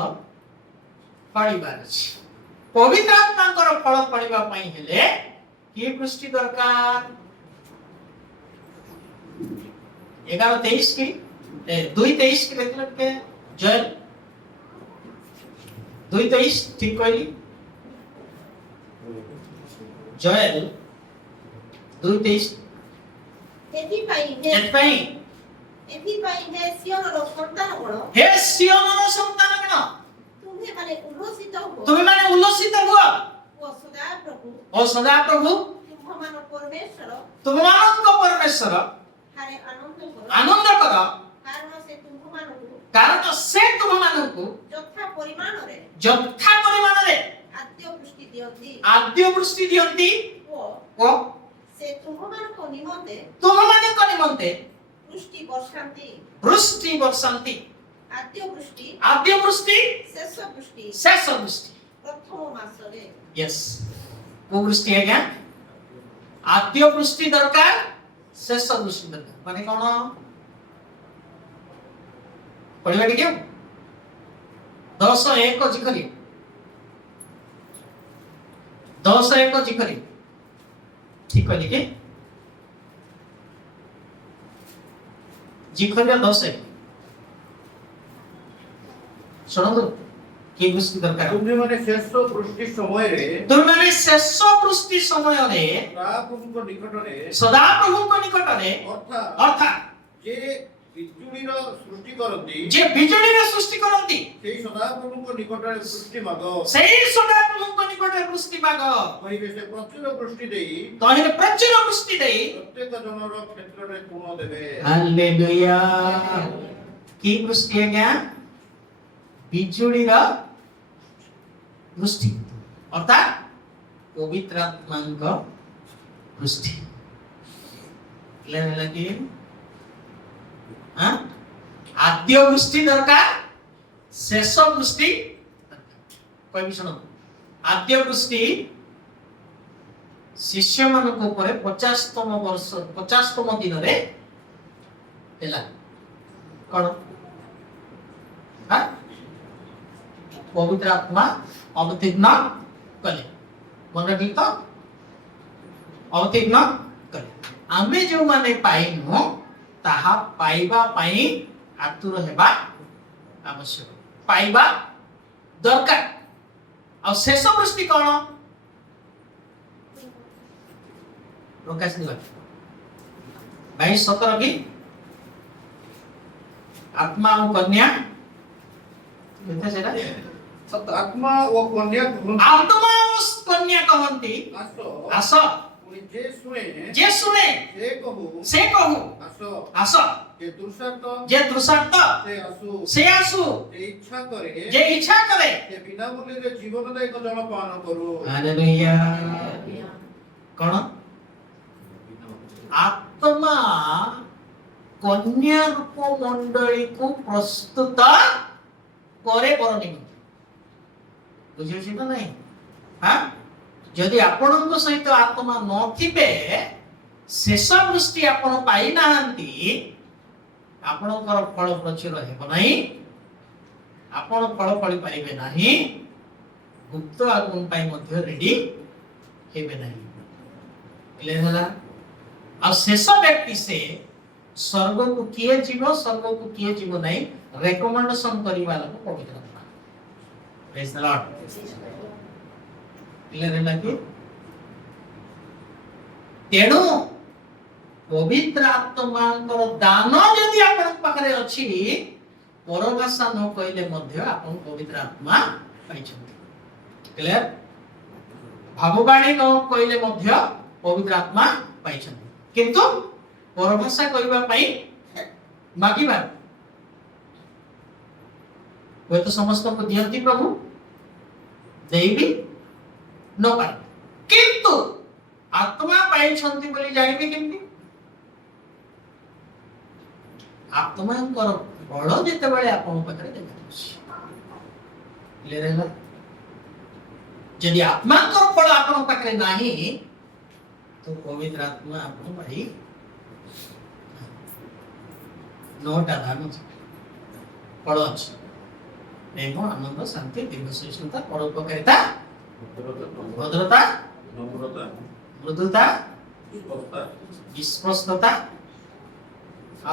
पड़िबार अछि पवित्र आत्मांकर फल पड़िबा पई हेले की पुष्टि दरकार 11:23 की 2:23 की मतलब के जय 2:23 ठीक कहली जय 2:23 एथि हे सियोनर सन्तानगण हे सियोनर सन्तानगण तुम्हें माने उल्लसित हुआ ओ सदा प्रभु तुमମାନଙ୍କ परमेश्वर आनंद कर कारण से तुमମାନଙ୍କୁ ଯଥା ପରିମାଣରେ ଆଦ୍ୟ ବୃଷ୍ଟି ଦିଅନ୍ତି ଓ से तुमମାନଙ୍କ ନିମନ୍ତେ ବୃଷ୍ଟି ବର୍ଷାନ୍ତି आद्य वृष्टि शेष वृष्टि यस को वृष्टि है क्या आद्य वृष्टि दरकार शेष वृष्टि दरकार माने कौन पढ़िबा के 10:1 जिखरी 10:1 जिखरी ठीक कहली के जिखरी 10:1 सुनंदु की वृष्टि दरकार तुमने माने शेष वृष्टि समय रे तुमने शेष वृष्टि समय रे प्रभुଙ୍କ निकटरे सदा प्रभुଙ୍କ निकटरे अर्थात जे बिजुलीर सृष्टि करନ୍ତି जे बिजुलीर सृष्टि करନ୍ତି सेई सदा प्रभुଙ୍କ निकटरे वृष्टि माग सेई सदा प्रभुଙ୍କ निकटरे वृष्टि माग कहिबे से प्रचुर वृष्टि देई तहिने प्रचुर वृष्टि देई प्रत्येक जनर क्षेत्ररे पूर्ण देबे हालेलुया की वृष्टि है क्या बिजुलीर वृष्टि अर्थात पवित्र आत्मांक वृष्टि लेने लगी आद्य वृष्टि दरकार शेष वृष्टि कोई भी सुनो आद्य वृष्टि शिष्य मानक ऊपर 50तम दिन रे हेला कोन पवित्र आत्मा अवतीर्ण कले मन रखी तो अवतीर्ण कले आमे जो माने पाइनु ताहा पाइबा पाई आतुर हेबा आवश्यक पाइबा दरकार आ शेष वृष्टि कोन प्रकाश दिवा 22:17 की आत्मा और कन्या केते सेटा सत आत्मा ओ कन्या आत्मा उस कन्या कहंती आस जे सुने से कहू आस जे तृषार्त से आसु जे इच्छा करे से बिना मूल्य जीवनदायक जल पान करू हालेलुया कोन आत्मा कन्या रूप मंडली को प्रस्तुत करे बर निमित्त बुझिछि ना नहीं हां जदि आपनक सहित आत्मा नथिबे शेष वृष्टि आपण पाई नाहंती आपणकर फल प्रचुर हेबो नाही आपण फल फळी पाइबे नाही गुप्त आगमन पाई मध्ये रेडी हेबे नाही क्लियर होला आ शेष व्यक्ति से स्वर्ग को किए जीव स्वर्ग को किए जीव नहीं रेकमेंडेशन करी वाला को पवित्र आत्मा प्रेज द लॉर्ड क्लियर है कि तेणु पवित्र आत्मा दान जदि आपन पाखरे अछि परभाषा न कहले मध्य आपन पवित्र आत्मा पाइछन्ति क्लियर भाववाणी न कहले मध्य पवित्र आत्मा पाइछन्ति किंतु परभाषा कहबा पई मागिबा वे तो समस्त को दियंती प्रभु देवी न पाए किंतु आत्मा पाइछन्ति बोली जानिबे केमति आत्मा बड़ जेते बेले आपन पाखरे देखा क्लियर है यदि आत्मा फल आपन पाखरे नाही तो पवित्र आत्मा आपन भाई नोटा धान फल अछि प्रेम आनंद शांति दीर्घसहिष्णुता परोपकारिता भद्रता नम्रता मृदुता स्पष्टता विश्वस्तता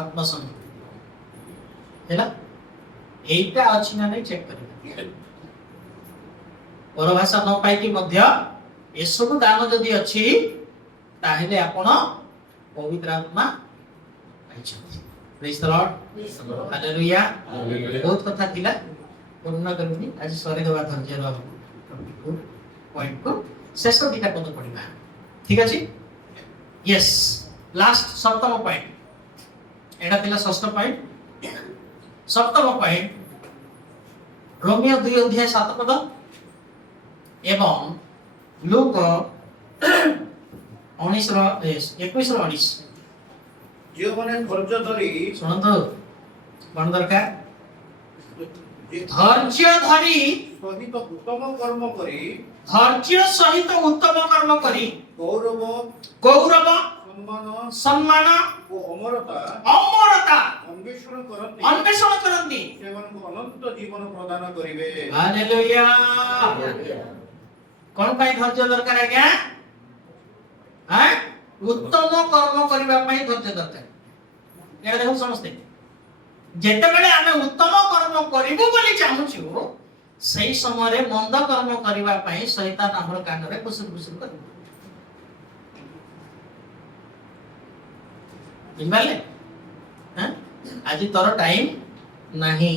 आत्मसंयम हैला एटा अछि ना नहीं चेक करिबा परभाषा न पाई कि मध्य ए सब दान जदि अछि ताहेले आपण पवित्र आत्मा पाइछथि प्रेज द लॉर्ड हालेलुया बहुत कथा थिला पूर्ण करबी आज सरे दवा धैर्य रह पॉइंट को शेष दिटा पद पढिबा ठीक अछि यस लास्ट सप्तम पॉइंट एटा थिला षष्ठ पॉइंट सप्तम पॉइंट रोमियो 2 अध्याय 7 पद एवं लूक 19 रो 21 रो 19 जो माने धैर्य धरी सुनंतो कोन दरकार धैर्य धरी सहित उत्तम कर्म करी धैर्य सहित उत्तम कर्म करी गौरव गौरव सम्मान सम्मान ओ अमरता अमरता अन्वेषण करंती सेମାନଙ୍କୁ अनंत जीवन प्रदान करिवे हालेलुया कोन पाई धैर्य दरकार आज्ञा हैं उत्तम कर्म करिबा पाई धैर्य दरकार एटा देखो समझते जेते बेले आमे उत्तम कर्म करिबो बोली चाहूछु सही समय रे मंद कर्म करिबा पाई शैतान हमर कान रे कुसुम कुसुम कर बुझबाले हैं आज तोर टाइम नहीं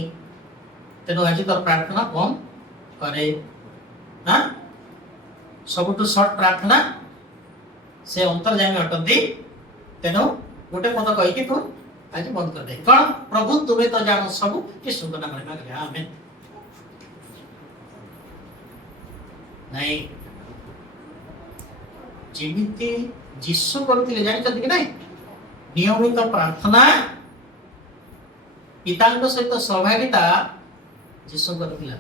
तेनो आज तोर प्रार्थना कम करे हां सबटु शॉर्ट प्रार्थना से अंतर जामे अटंती तेनो गोटे पद कहि कि तू आज बंद कर दे कौन प्रभु तुम्हें तो जानो सब कि सुंदर नाम रे मांगे आमेन नहीं जेमिति जिसु करथिले जानि कि नहीं नियमित प्रार्थना पिताଙ୍କ सहित सहभागिता जिसु करथिला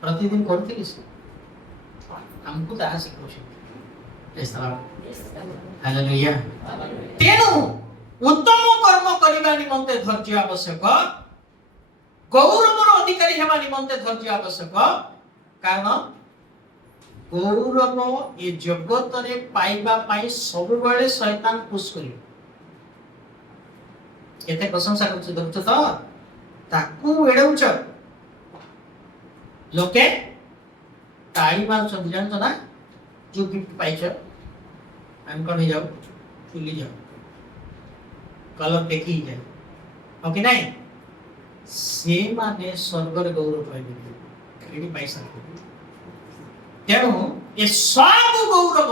प्रतिदिन करथिले से हमको ताहा सिखौछि ऐसा हालेलुया तेनु उत्तम कर्म करिबा निमंते धैर्य आवश्यक गौरवर अधिकारी हेबा निमंते धैर्य आवश्यक कारण गौरव ए जगत रे पाइबा पाई सब बेले शैतान पुश करियो केते प्रशंसा करछ देखछ तो ताकू एडौछ लोके ताड़ी मारछ जानछ ना जो गिफ्ट पाइछ हम कोन जाऊ फुली जाऊ कलर देखी जाए ओके नहीं से माने स्वर्ग रे गौरव पाइबे एडी पैसा तेणु ये सब गौरव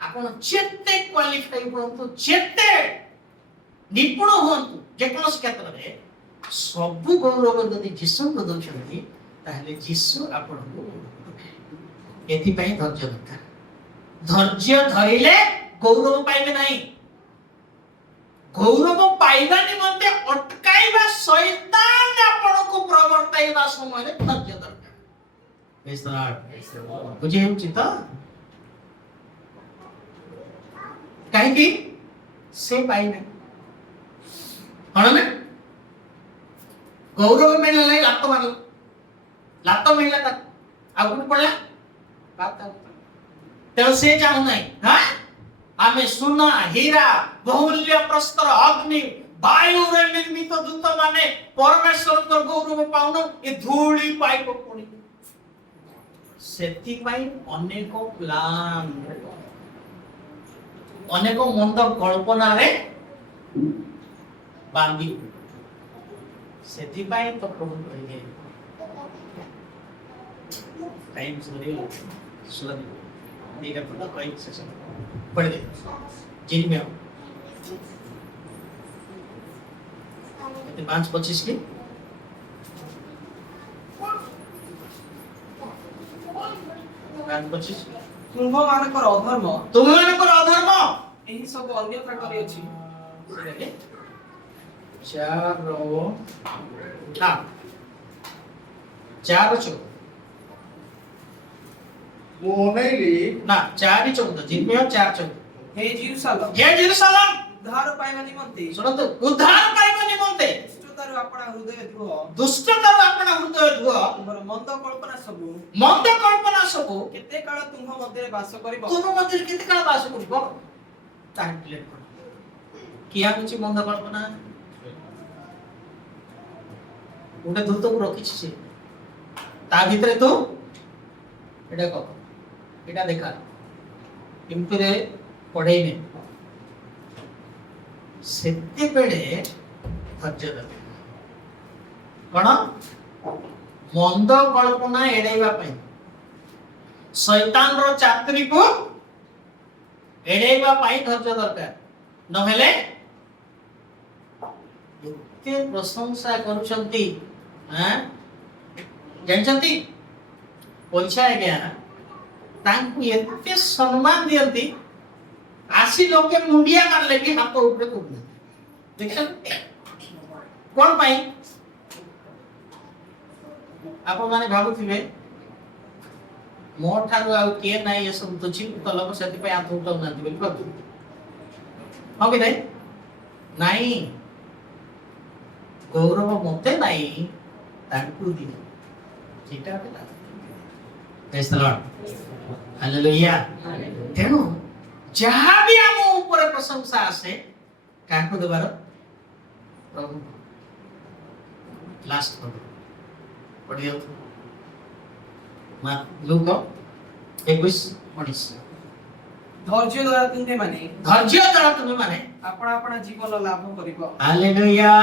आपण चेते क्वालिफाई होंतु चेते निपुण होंतु जे कोन क्षेत्र रे सब गौरव यदि जिसु को दउछथि ताहले जिसु आपण को एथि पई धैर्य दरकार धैर्य धरिले गौरव पाइबे नहीं गौरव पाइबा निमंते अटकाइबा शैतान आपण को प्रवर्ताइबा समय रे धैर्य दरकार बुझे उचित कहीं से पाइबे कौन में गौरव मिलने नहीं लात मिलला तक आगु पड़ा बात तेरे से चाहू नहीं हाँ आमे सुना हीरा बहुमूल्य प्रस्तर अग्नि वायु रे निर्मित दूत माने परमेश्वर को गौरव पाउनो ए धूली पाइप पुणी सेति पाई अनेक प्लान ଅନେକ ମନ୍ଦ କଳ୍ପନାରେ ବାନ୍ଧି ସେଥିପାଇଁ ତ ପ୍ରଭୁ କହିଲେ ଟାଇମ୍ ସରିଗଲା ସୁଲଭ ଦିଟା ପଦ କହି ଶେଷ ପଢିଦେ ଜିନିମିୟ 5:25 की 5:25 ତୁମ୍ଭମାନଙ୍କର ଅଧର୍ମ ତୁମମାନଙ୍କର ଅଧର୍ମ ଏହି ସବୁ ଅନ୍ୟଥା କରିଅଛି। ଚାର ଚଉଦ ମୁଁ ଅନେଇଲି ନା 4:14 ଜିନିମିୟ 4:14 ହେ ଜିରୁସାଲମ ହେ ଜେରୁସାଲେମ ଉଦ୍ଧାର ପାଇବା ନିମନ୍ତେ ଶୁଣନ୍ତୁ ଉଦ୍ଧାର ପାଇବା ନିମନ୍ତେ ଦୁଷ୍ଟତାରୁ ଆପଣା ହୃଦୟ ଧୁଅ, ଦୁଷ୍ଟତାରୁ ଆପଣ ହୃଦୟ ଧୁଅ, ତୁମର ମନ୍ଦ କଳ୍ପନା ସବୁ ମନ୍ଦ କଳ୍ପନା ସବୁ କେତେ କାଳ ତୁମ୍ଭ ମଧ୍ୟରେ ବାସ କରିବ। ତୁମ ମଧ୍ୟରେ କେତେ କାଳ ବାସ କରିବ ତାହା କ୍ଲିୟର କର। କିଆ କିଛି ମନ୍ଦ କଳ୍ପନା ଗୋଟେ ଦୂତକୁ ରଖିଛି ସେ ତା ଭିତରେ ତୁ ଏଟା କହ ଏଟା ଦେଖା କେମିତିରେ ପଢେଇନେ ସେତେବେଳେ ଧୈର୍ଯ୍ୟ ଦେବେ କଣ ମନ୍ଦ କଳ୍ପନା ଏଡେଇବା ପାଇଁ ଶୈତାନର ଚାକରିକୁ ଏଡେଇବା ପାଇଁ ଧୈର୍ଯ୍ୟ ଦରକାର ନହେଲେ ଏତେ ପ୍ରଶଂସା କରୁଛନ୍ତି ଜାଣିଛନ୍ତି ପଇସା ଆଜ୍ଞା ତାଙ୍କୁ ଏତେ ସମ୍ମାନ ଦିଅନ୍ତି ଆସି ଲୋକେ ମୁଣ୍ଡିଆ ମାରିଲେ ବି ହାତ ଉପରେ କରୁନାହାନ୍ତି ଦେଖିଛନ୍ତି କଣ ପାଇଁ ଆପଣ ମାନେ ଭାବୁଥିବେ ମୋ ଠାରୁ ଆଉ କିଏ ନାହିଁ ଏସବୁ ତୁଚ୍ଛିତ ଲୋକ ସେଥିପାଇଁ ହାତ ଉଠାଉନାହାନ୍ତି ବୋଲି ଭାବୁଥିବେ ହଁ କି ନାଇଁ ନାଇଁ ଗୌରବ ମତେ ନାହିଁ ତାଙ୍କୁ ଦିଅ ସେଇଟା ହେଲା ପ୍ରେଜ୍ ଦ ଲର୍ଡ ହାଲେଲୁୟା ତେଣୁ ଯାହା ବି ଆମ ଉପରେ ପ୍ରଶଂସା ଆସେ କାହାକୁ ଦେବାର ପ୍ରଭୁ ଲାଷ୍ଟ ପଢି ଯାଉଥିବ ଲୁକ 21:19 ଧୈର୍ଯ୍ୟ ଦ୍ୱାରା ତୁମ୍ଭେମାନେ ଧୈର୍ଯ୍ୟ ଦ୍ୱାରା ତୁମେମାନେ ଆପଣା ଆପଣା ଜୀବନ ଲାଭ କରିବ। ହାଲେଲୁୟା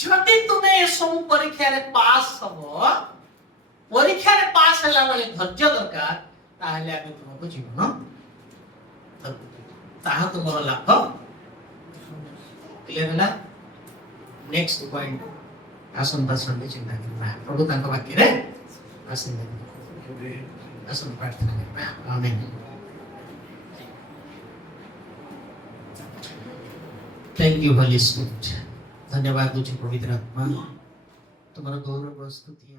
ଯଦି ତୁମେ ଏସବୁ ପରୀକ୍ଷାରେ ପାସ୍ ହବ ପରୀକ୍ଷାରେ ପାସ୍ ହେଲା ବେଳେ ଧୈର୍ଯ୍ୟ ଦରକାର ତାହେଲେ ଆମେ ତୁମକୁ ଜୀବନ ତାହା ତୁମର ଲାଭ କ୍ଲିୟର ହେଲା ନେକ୍ସଟ ପଏଣ୍ଟ ଆସନ୍ତା ସନ୍ଡେ ଚିନ୍ତା କରିବା ପ୍ରଭୁ ତାଙ୍କ ବାକ୍ୟରେ ଆଶୀର୍ବାଦ ଆସନ୍ତୁ ପ୍ରାର୍ଥନା କରିବା ଆମେନ୍ थैंक यू होली स्पिरिट धन्यवाद तुझे पवित्र आत्मा तुम्हारा गौरव स्तुति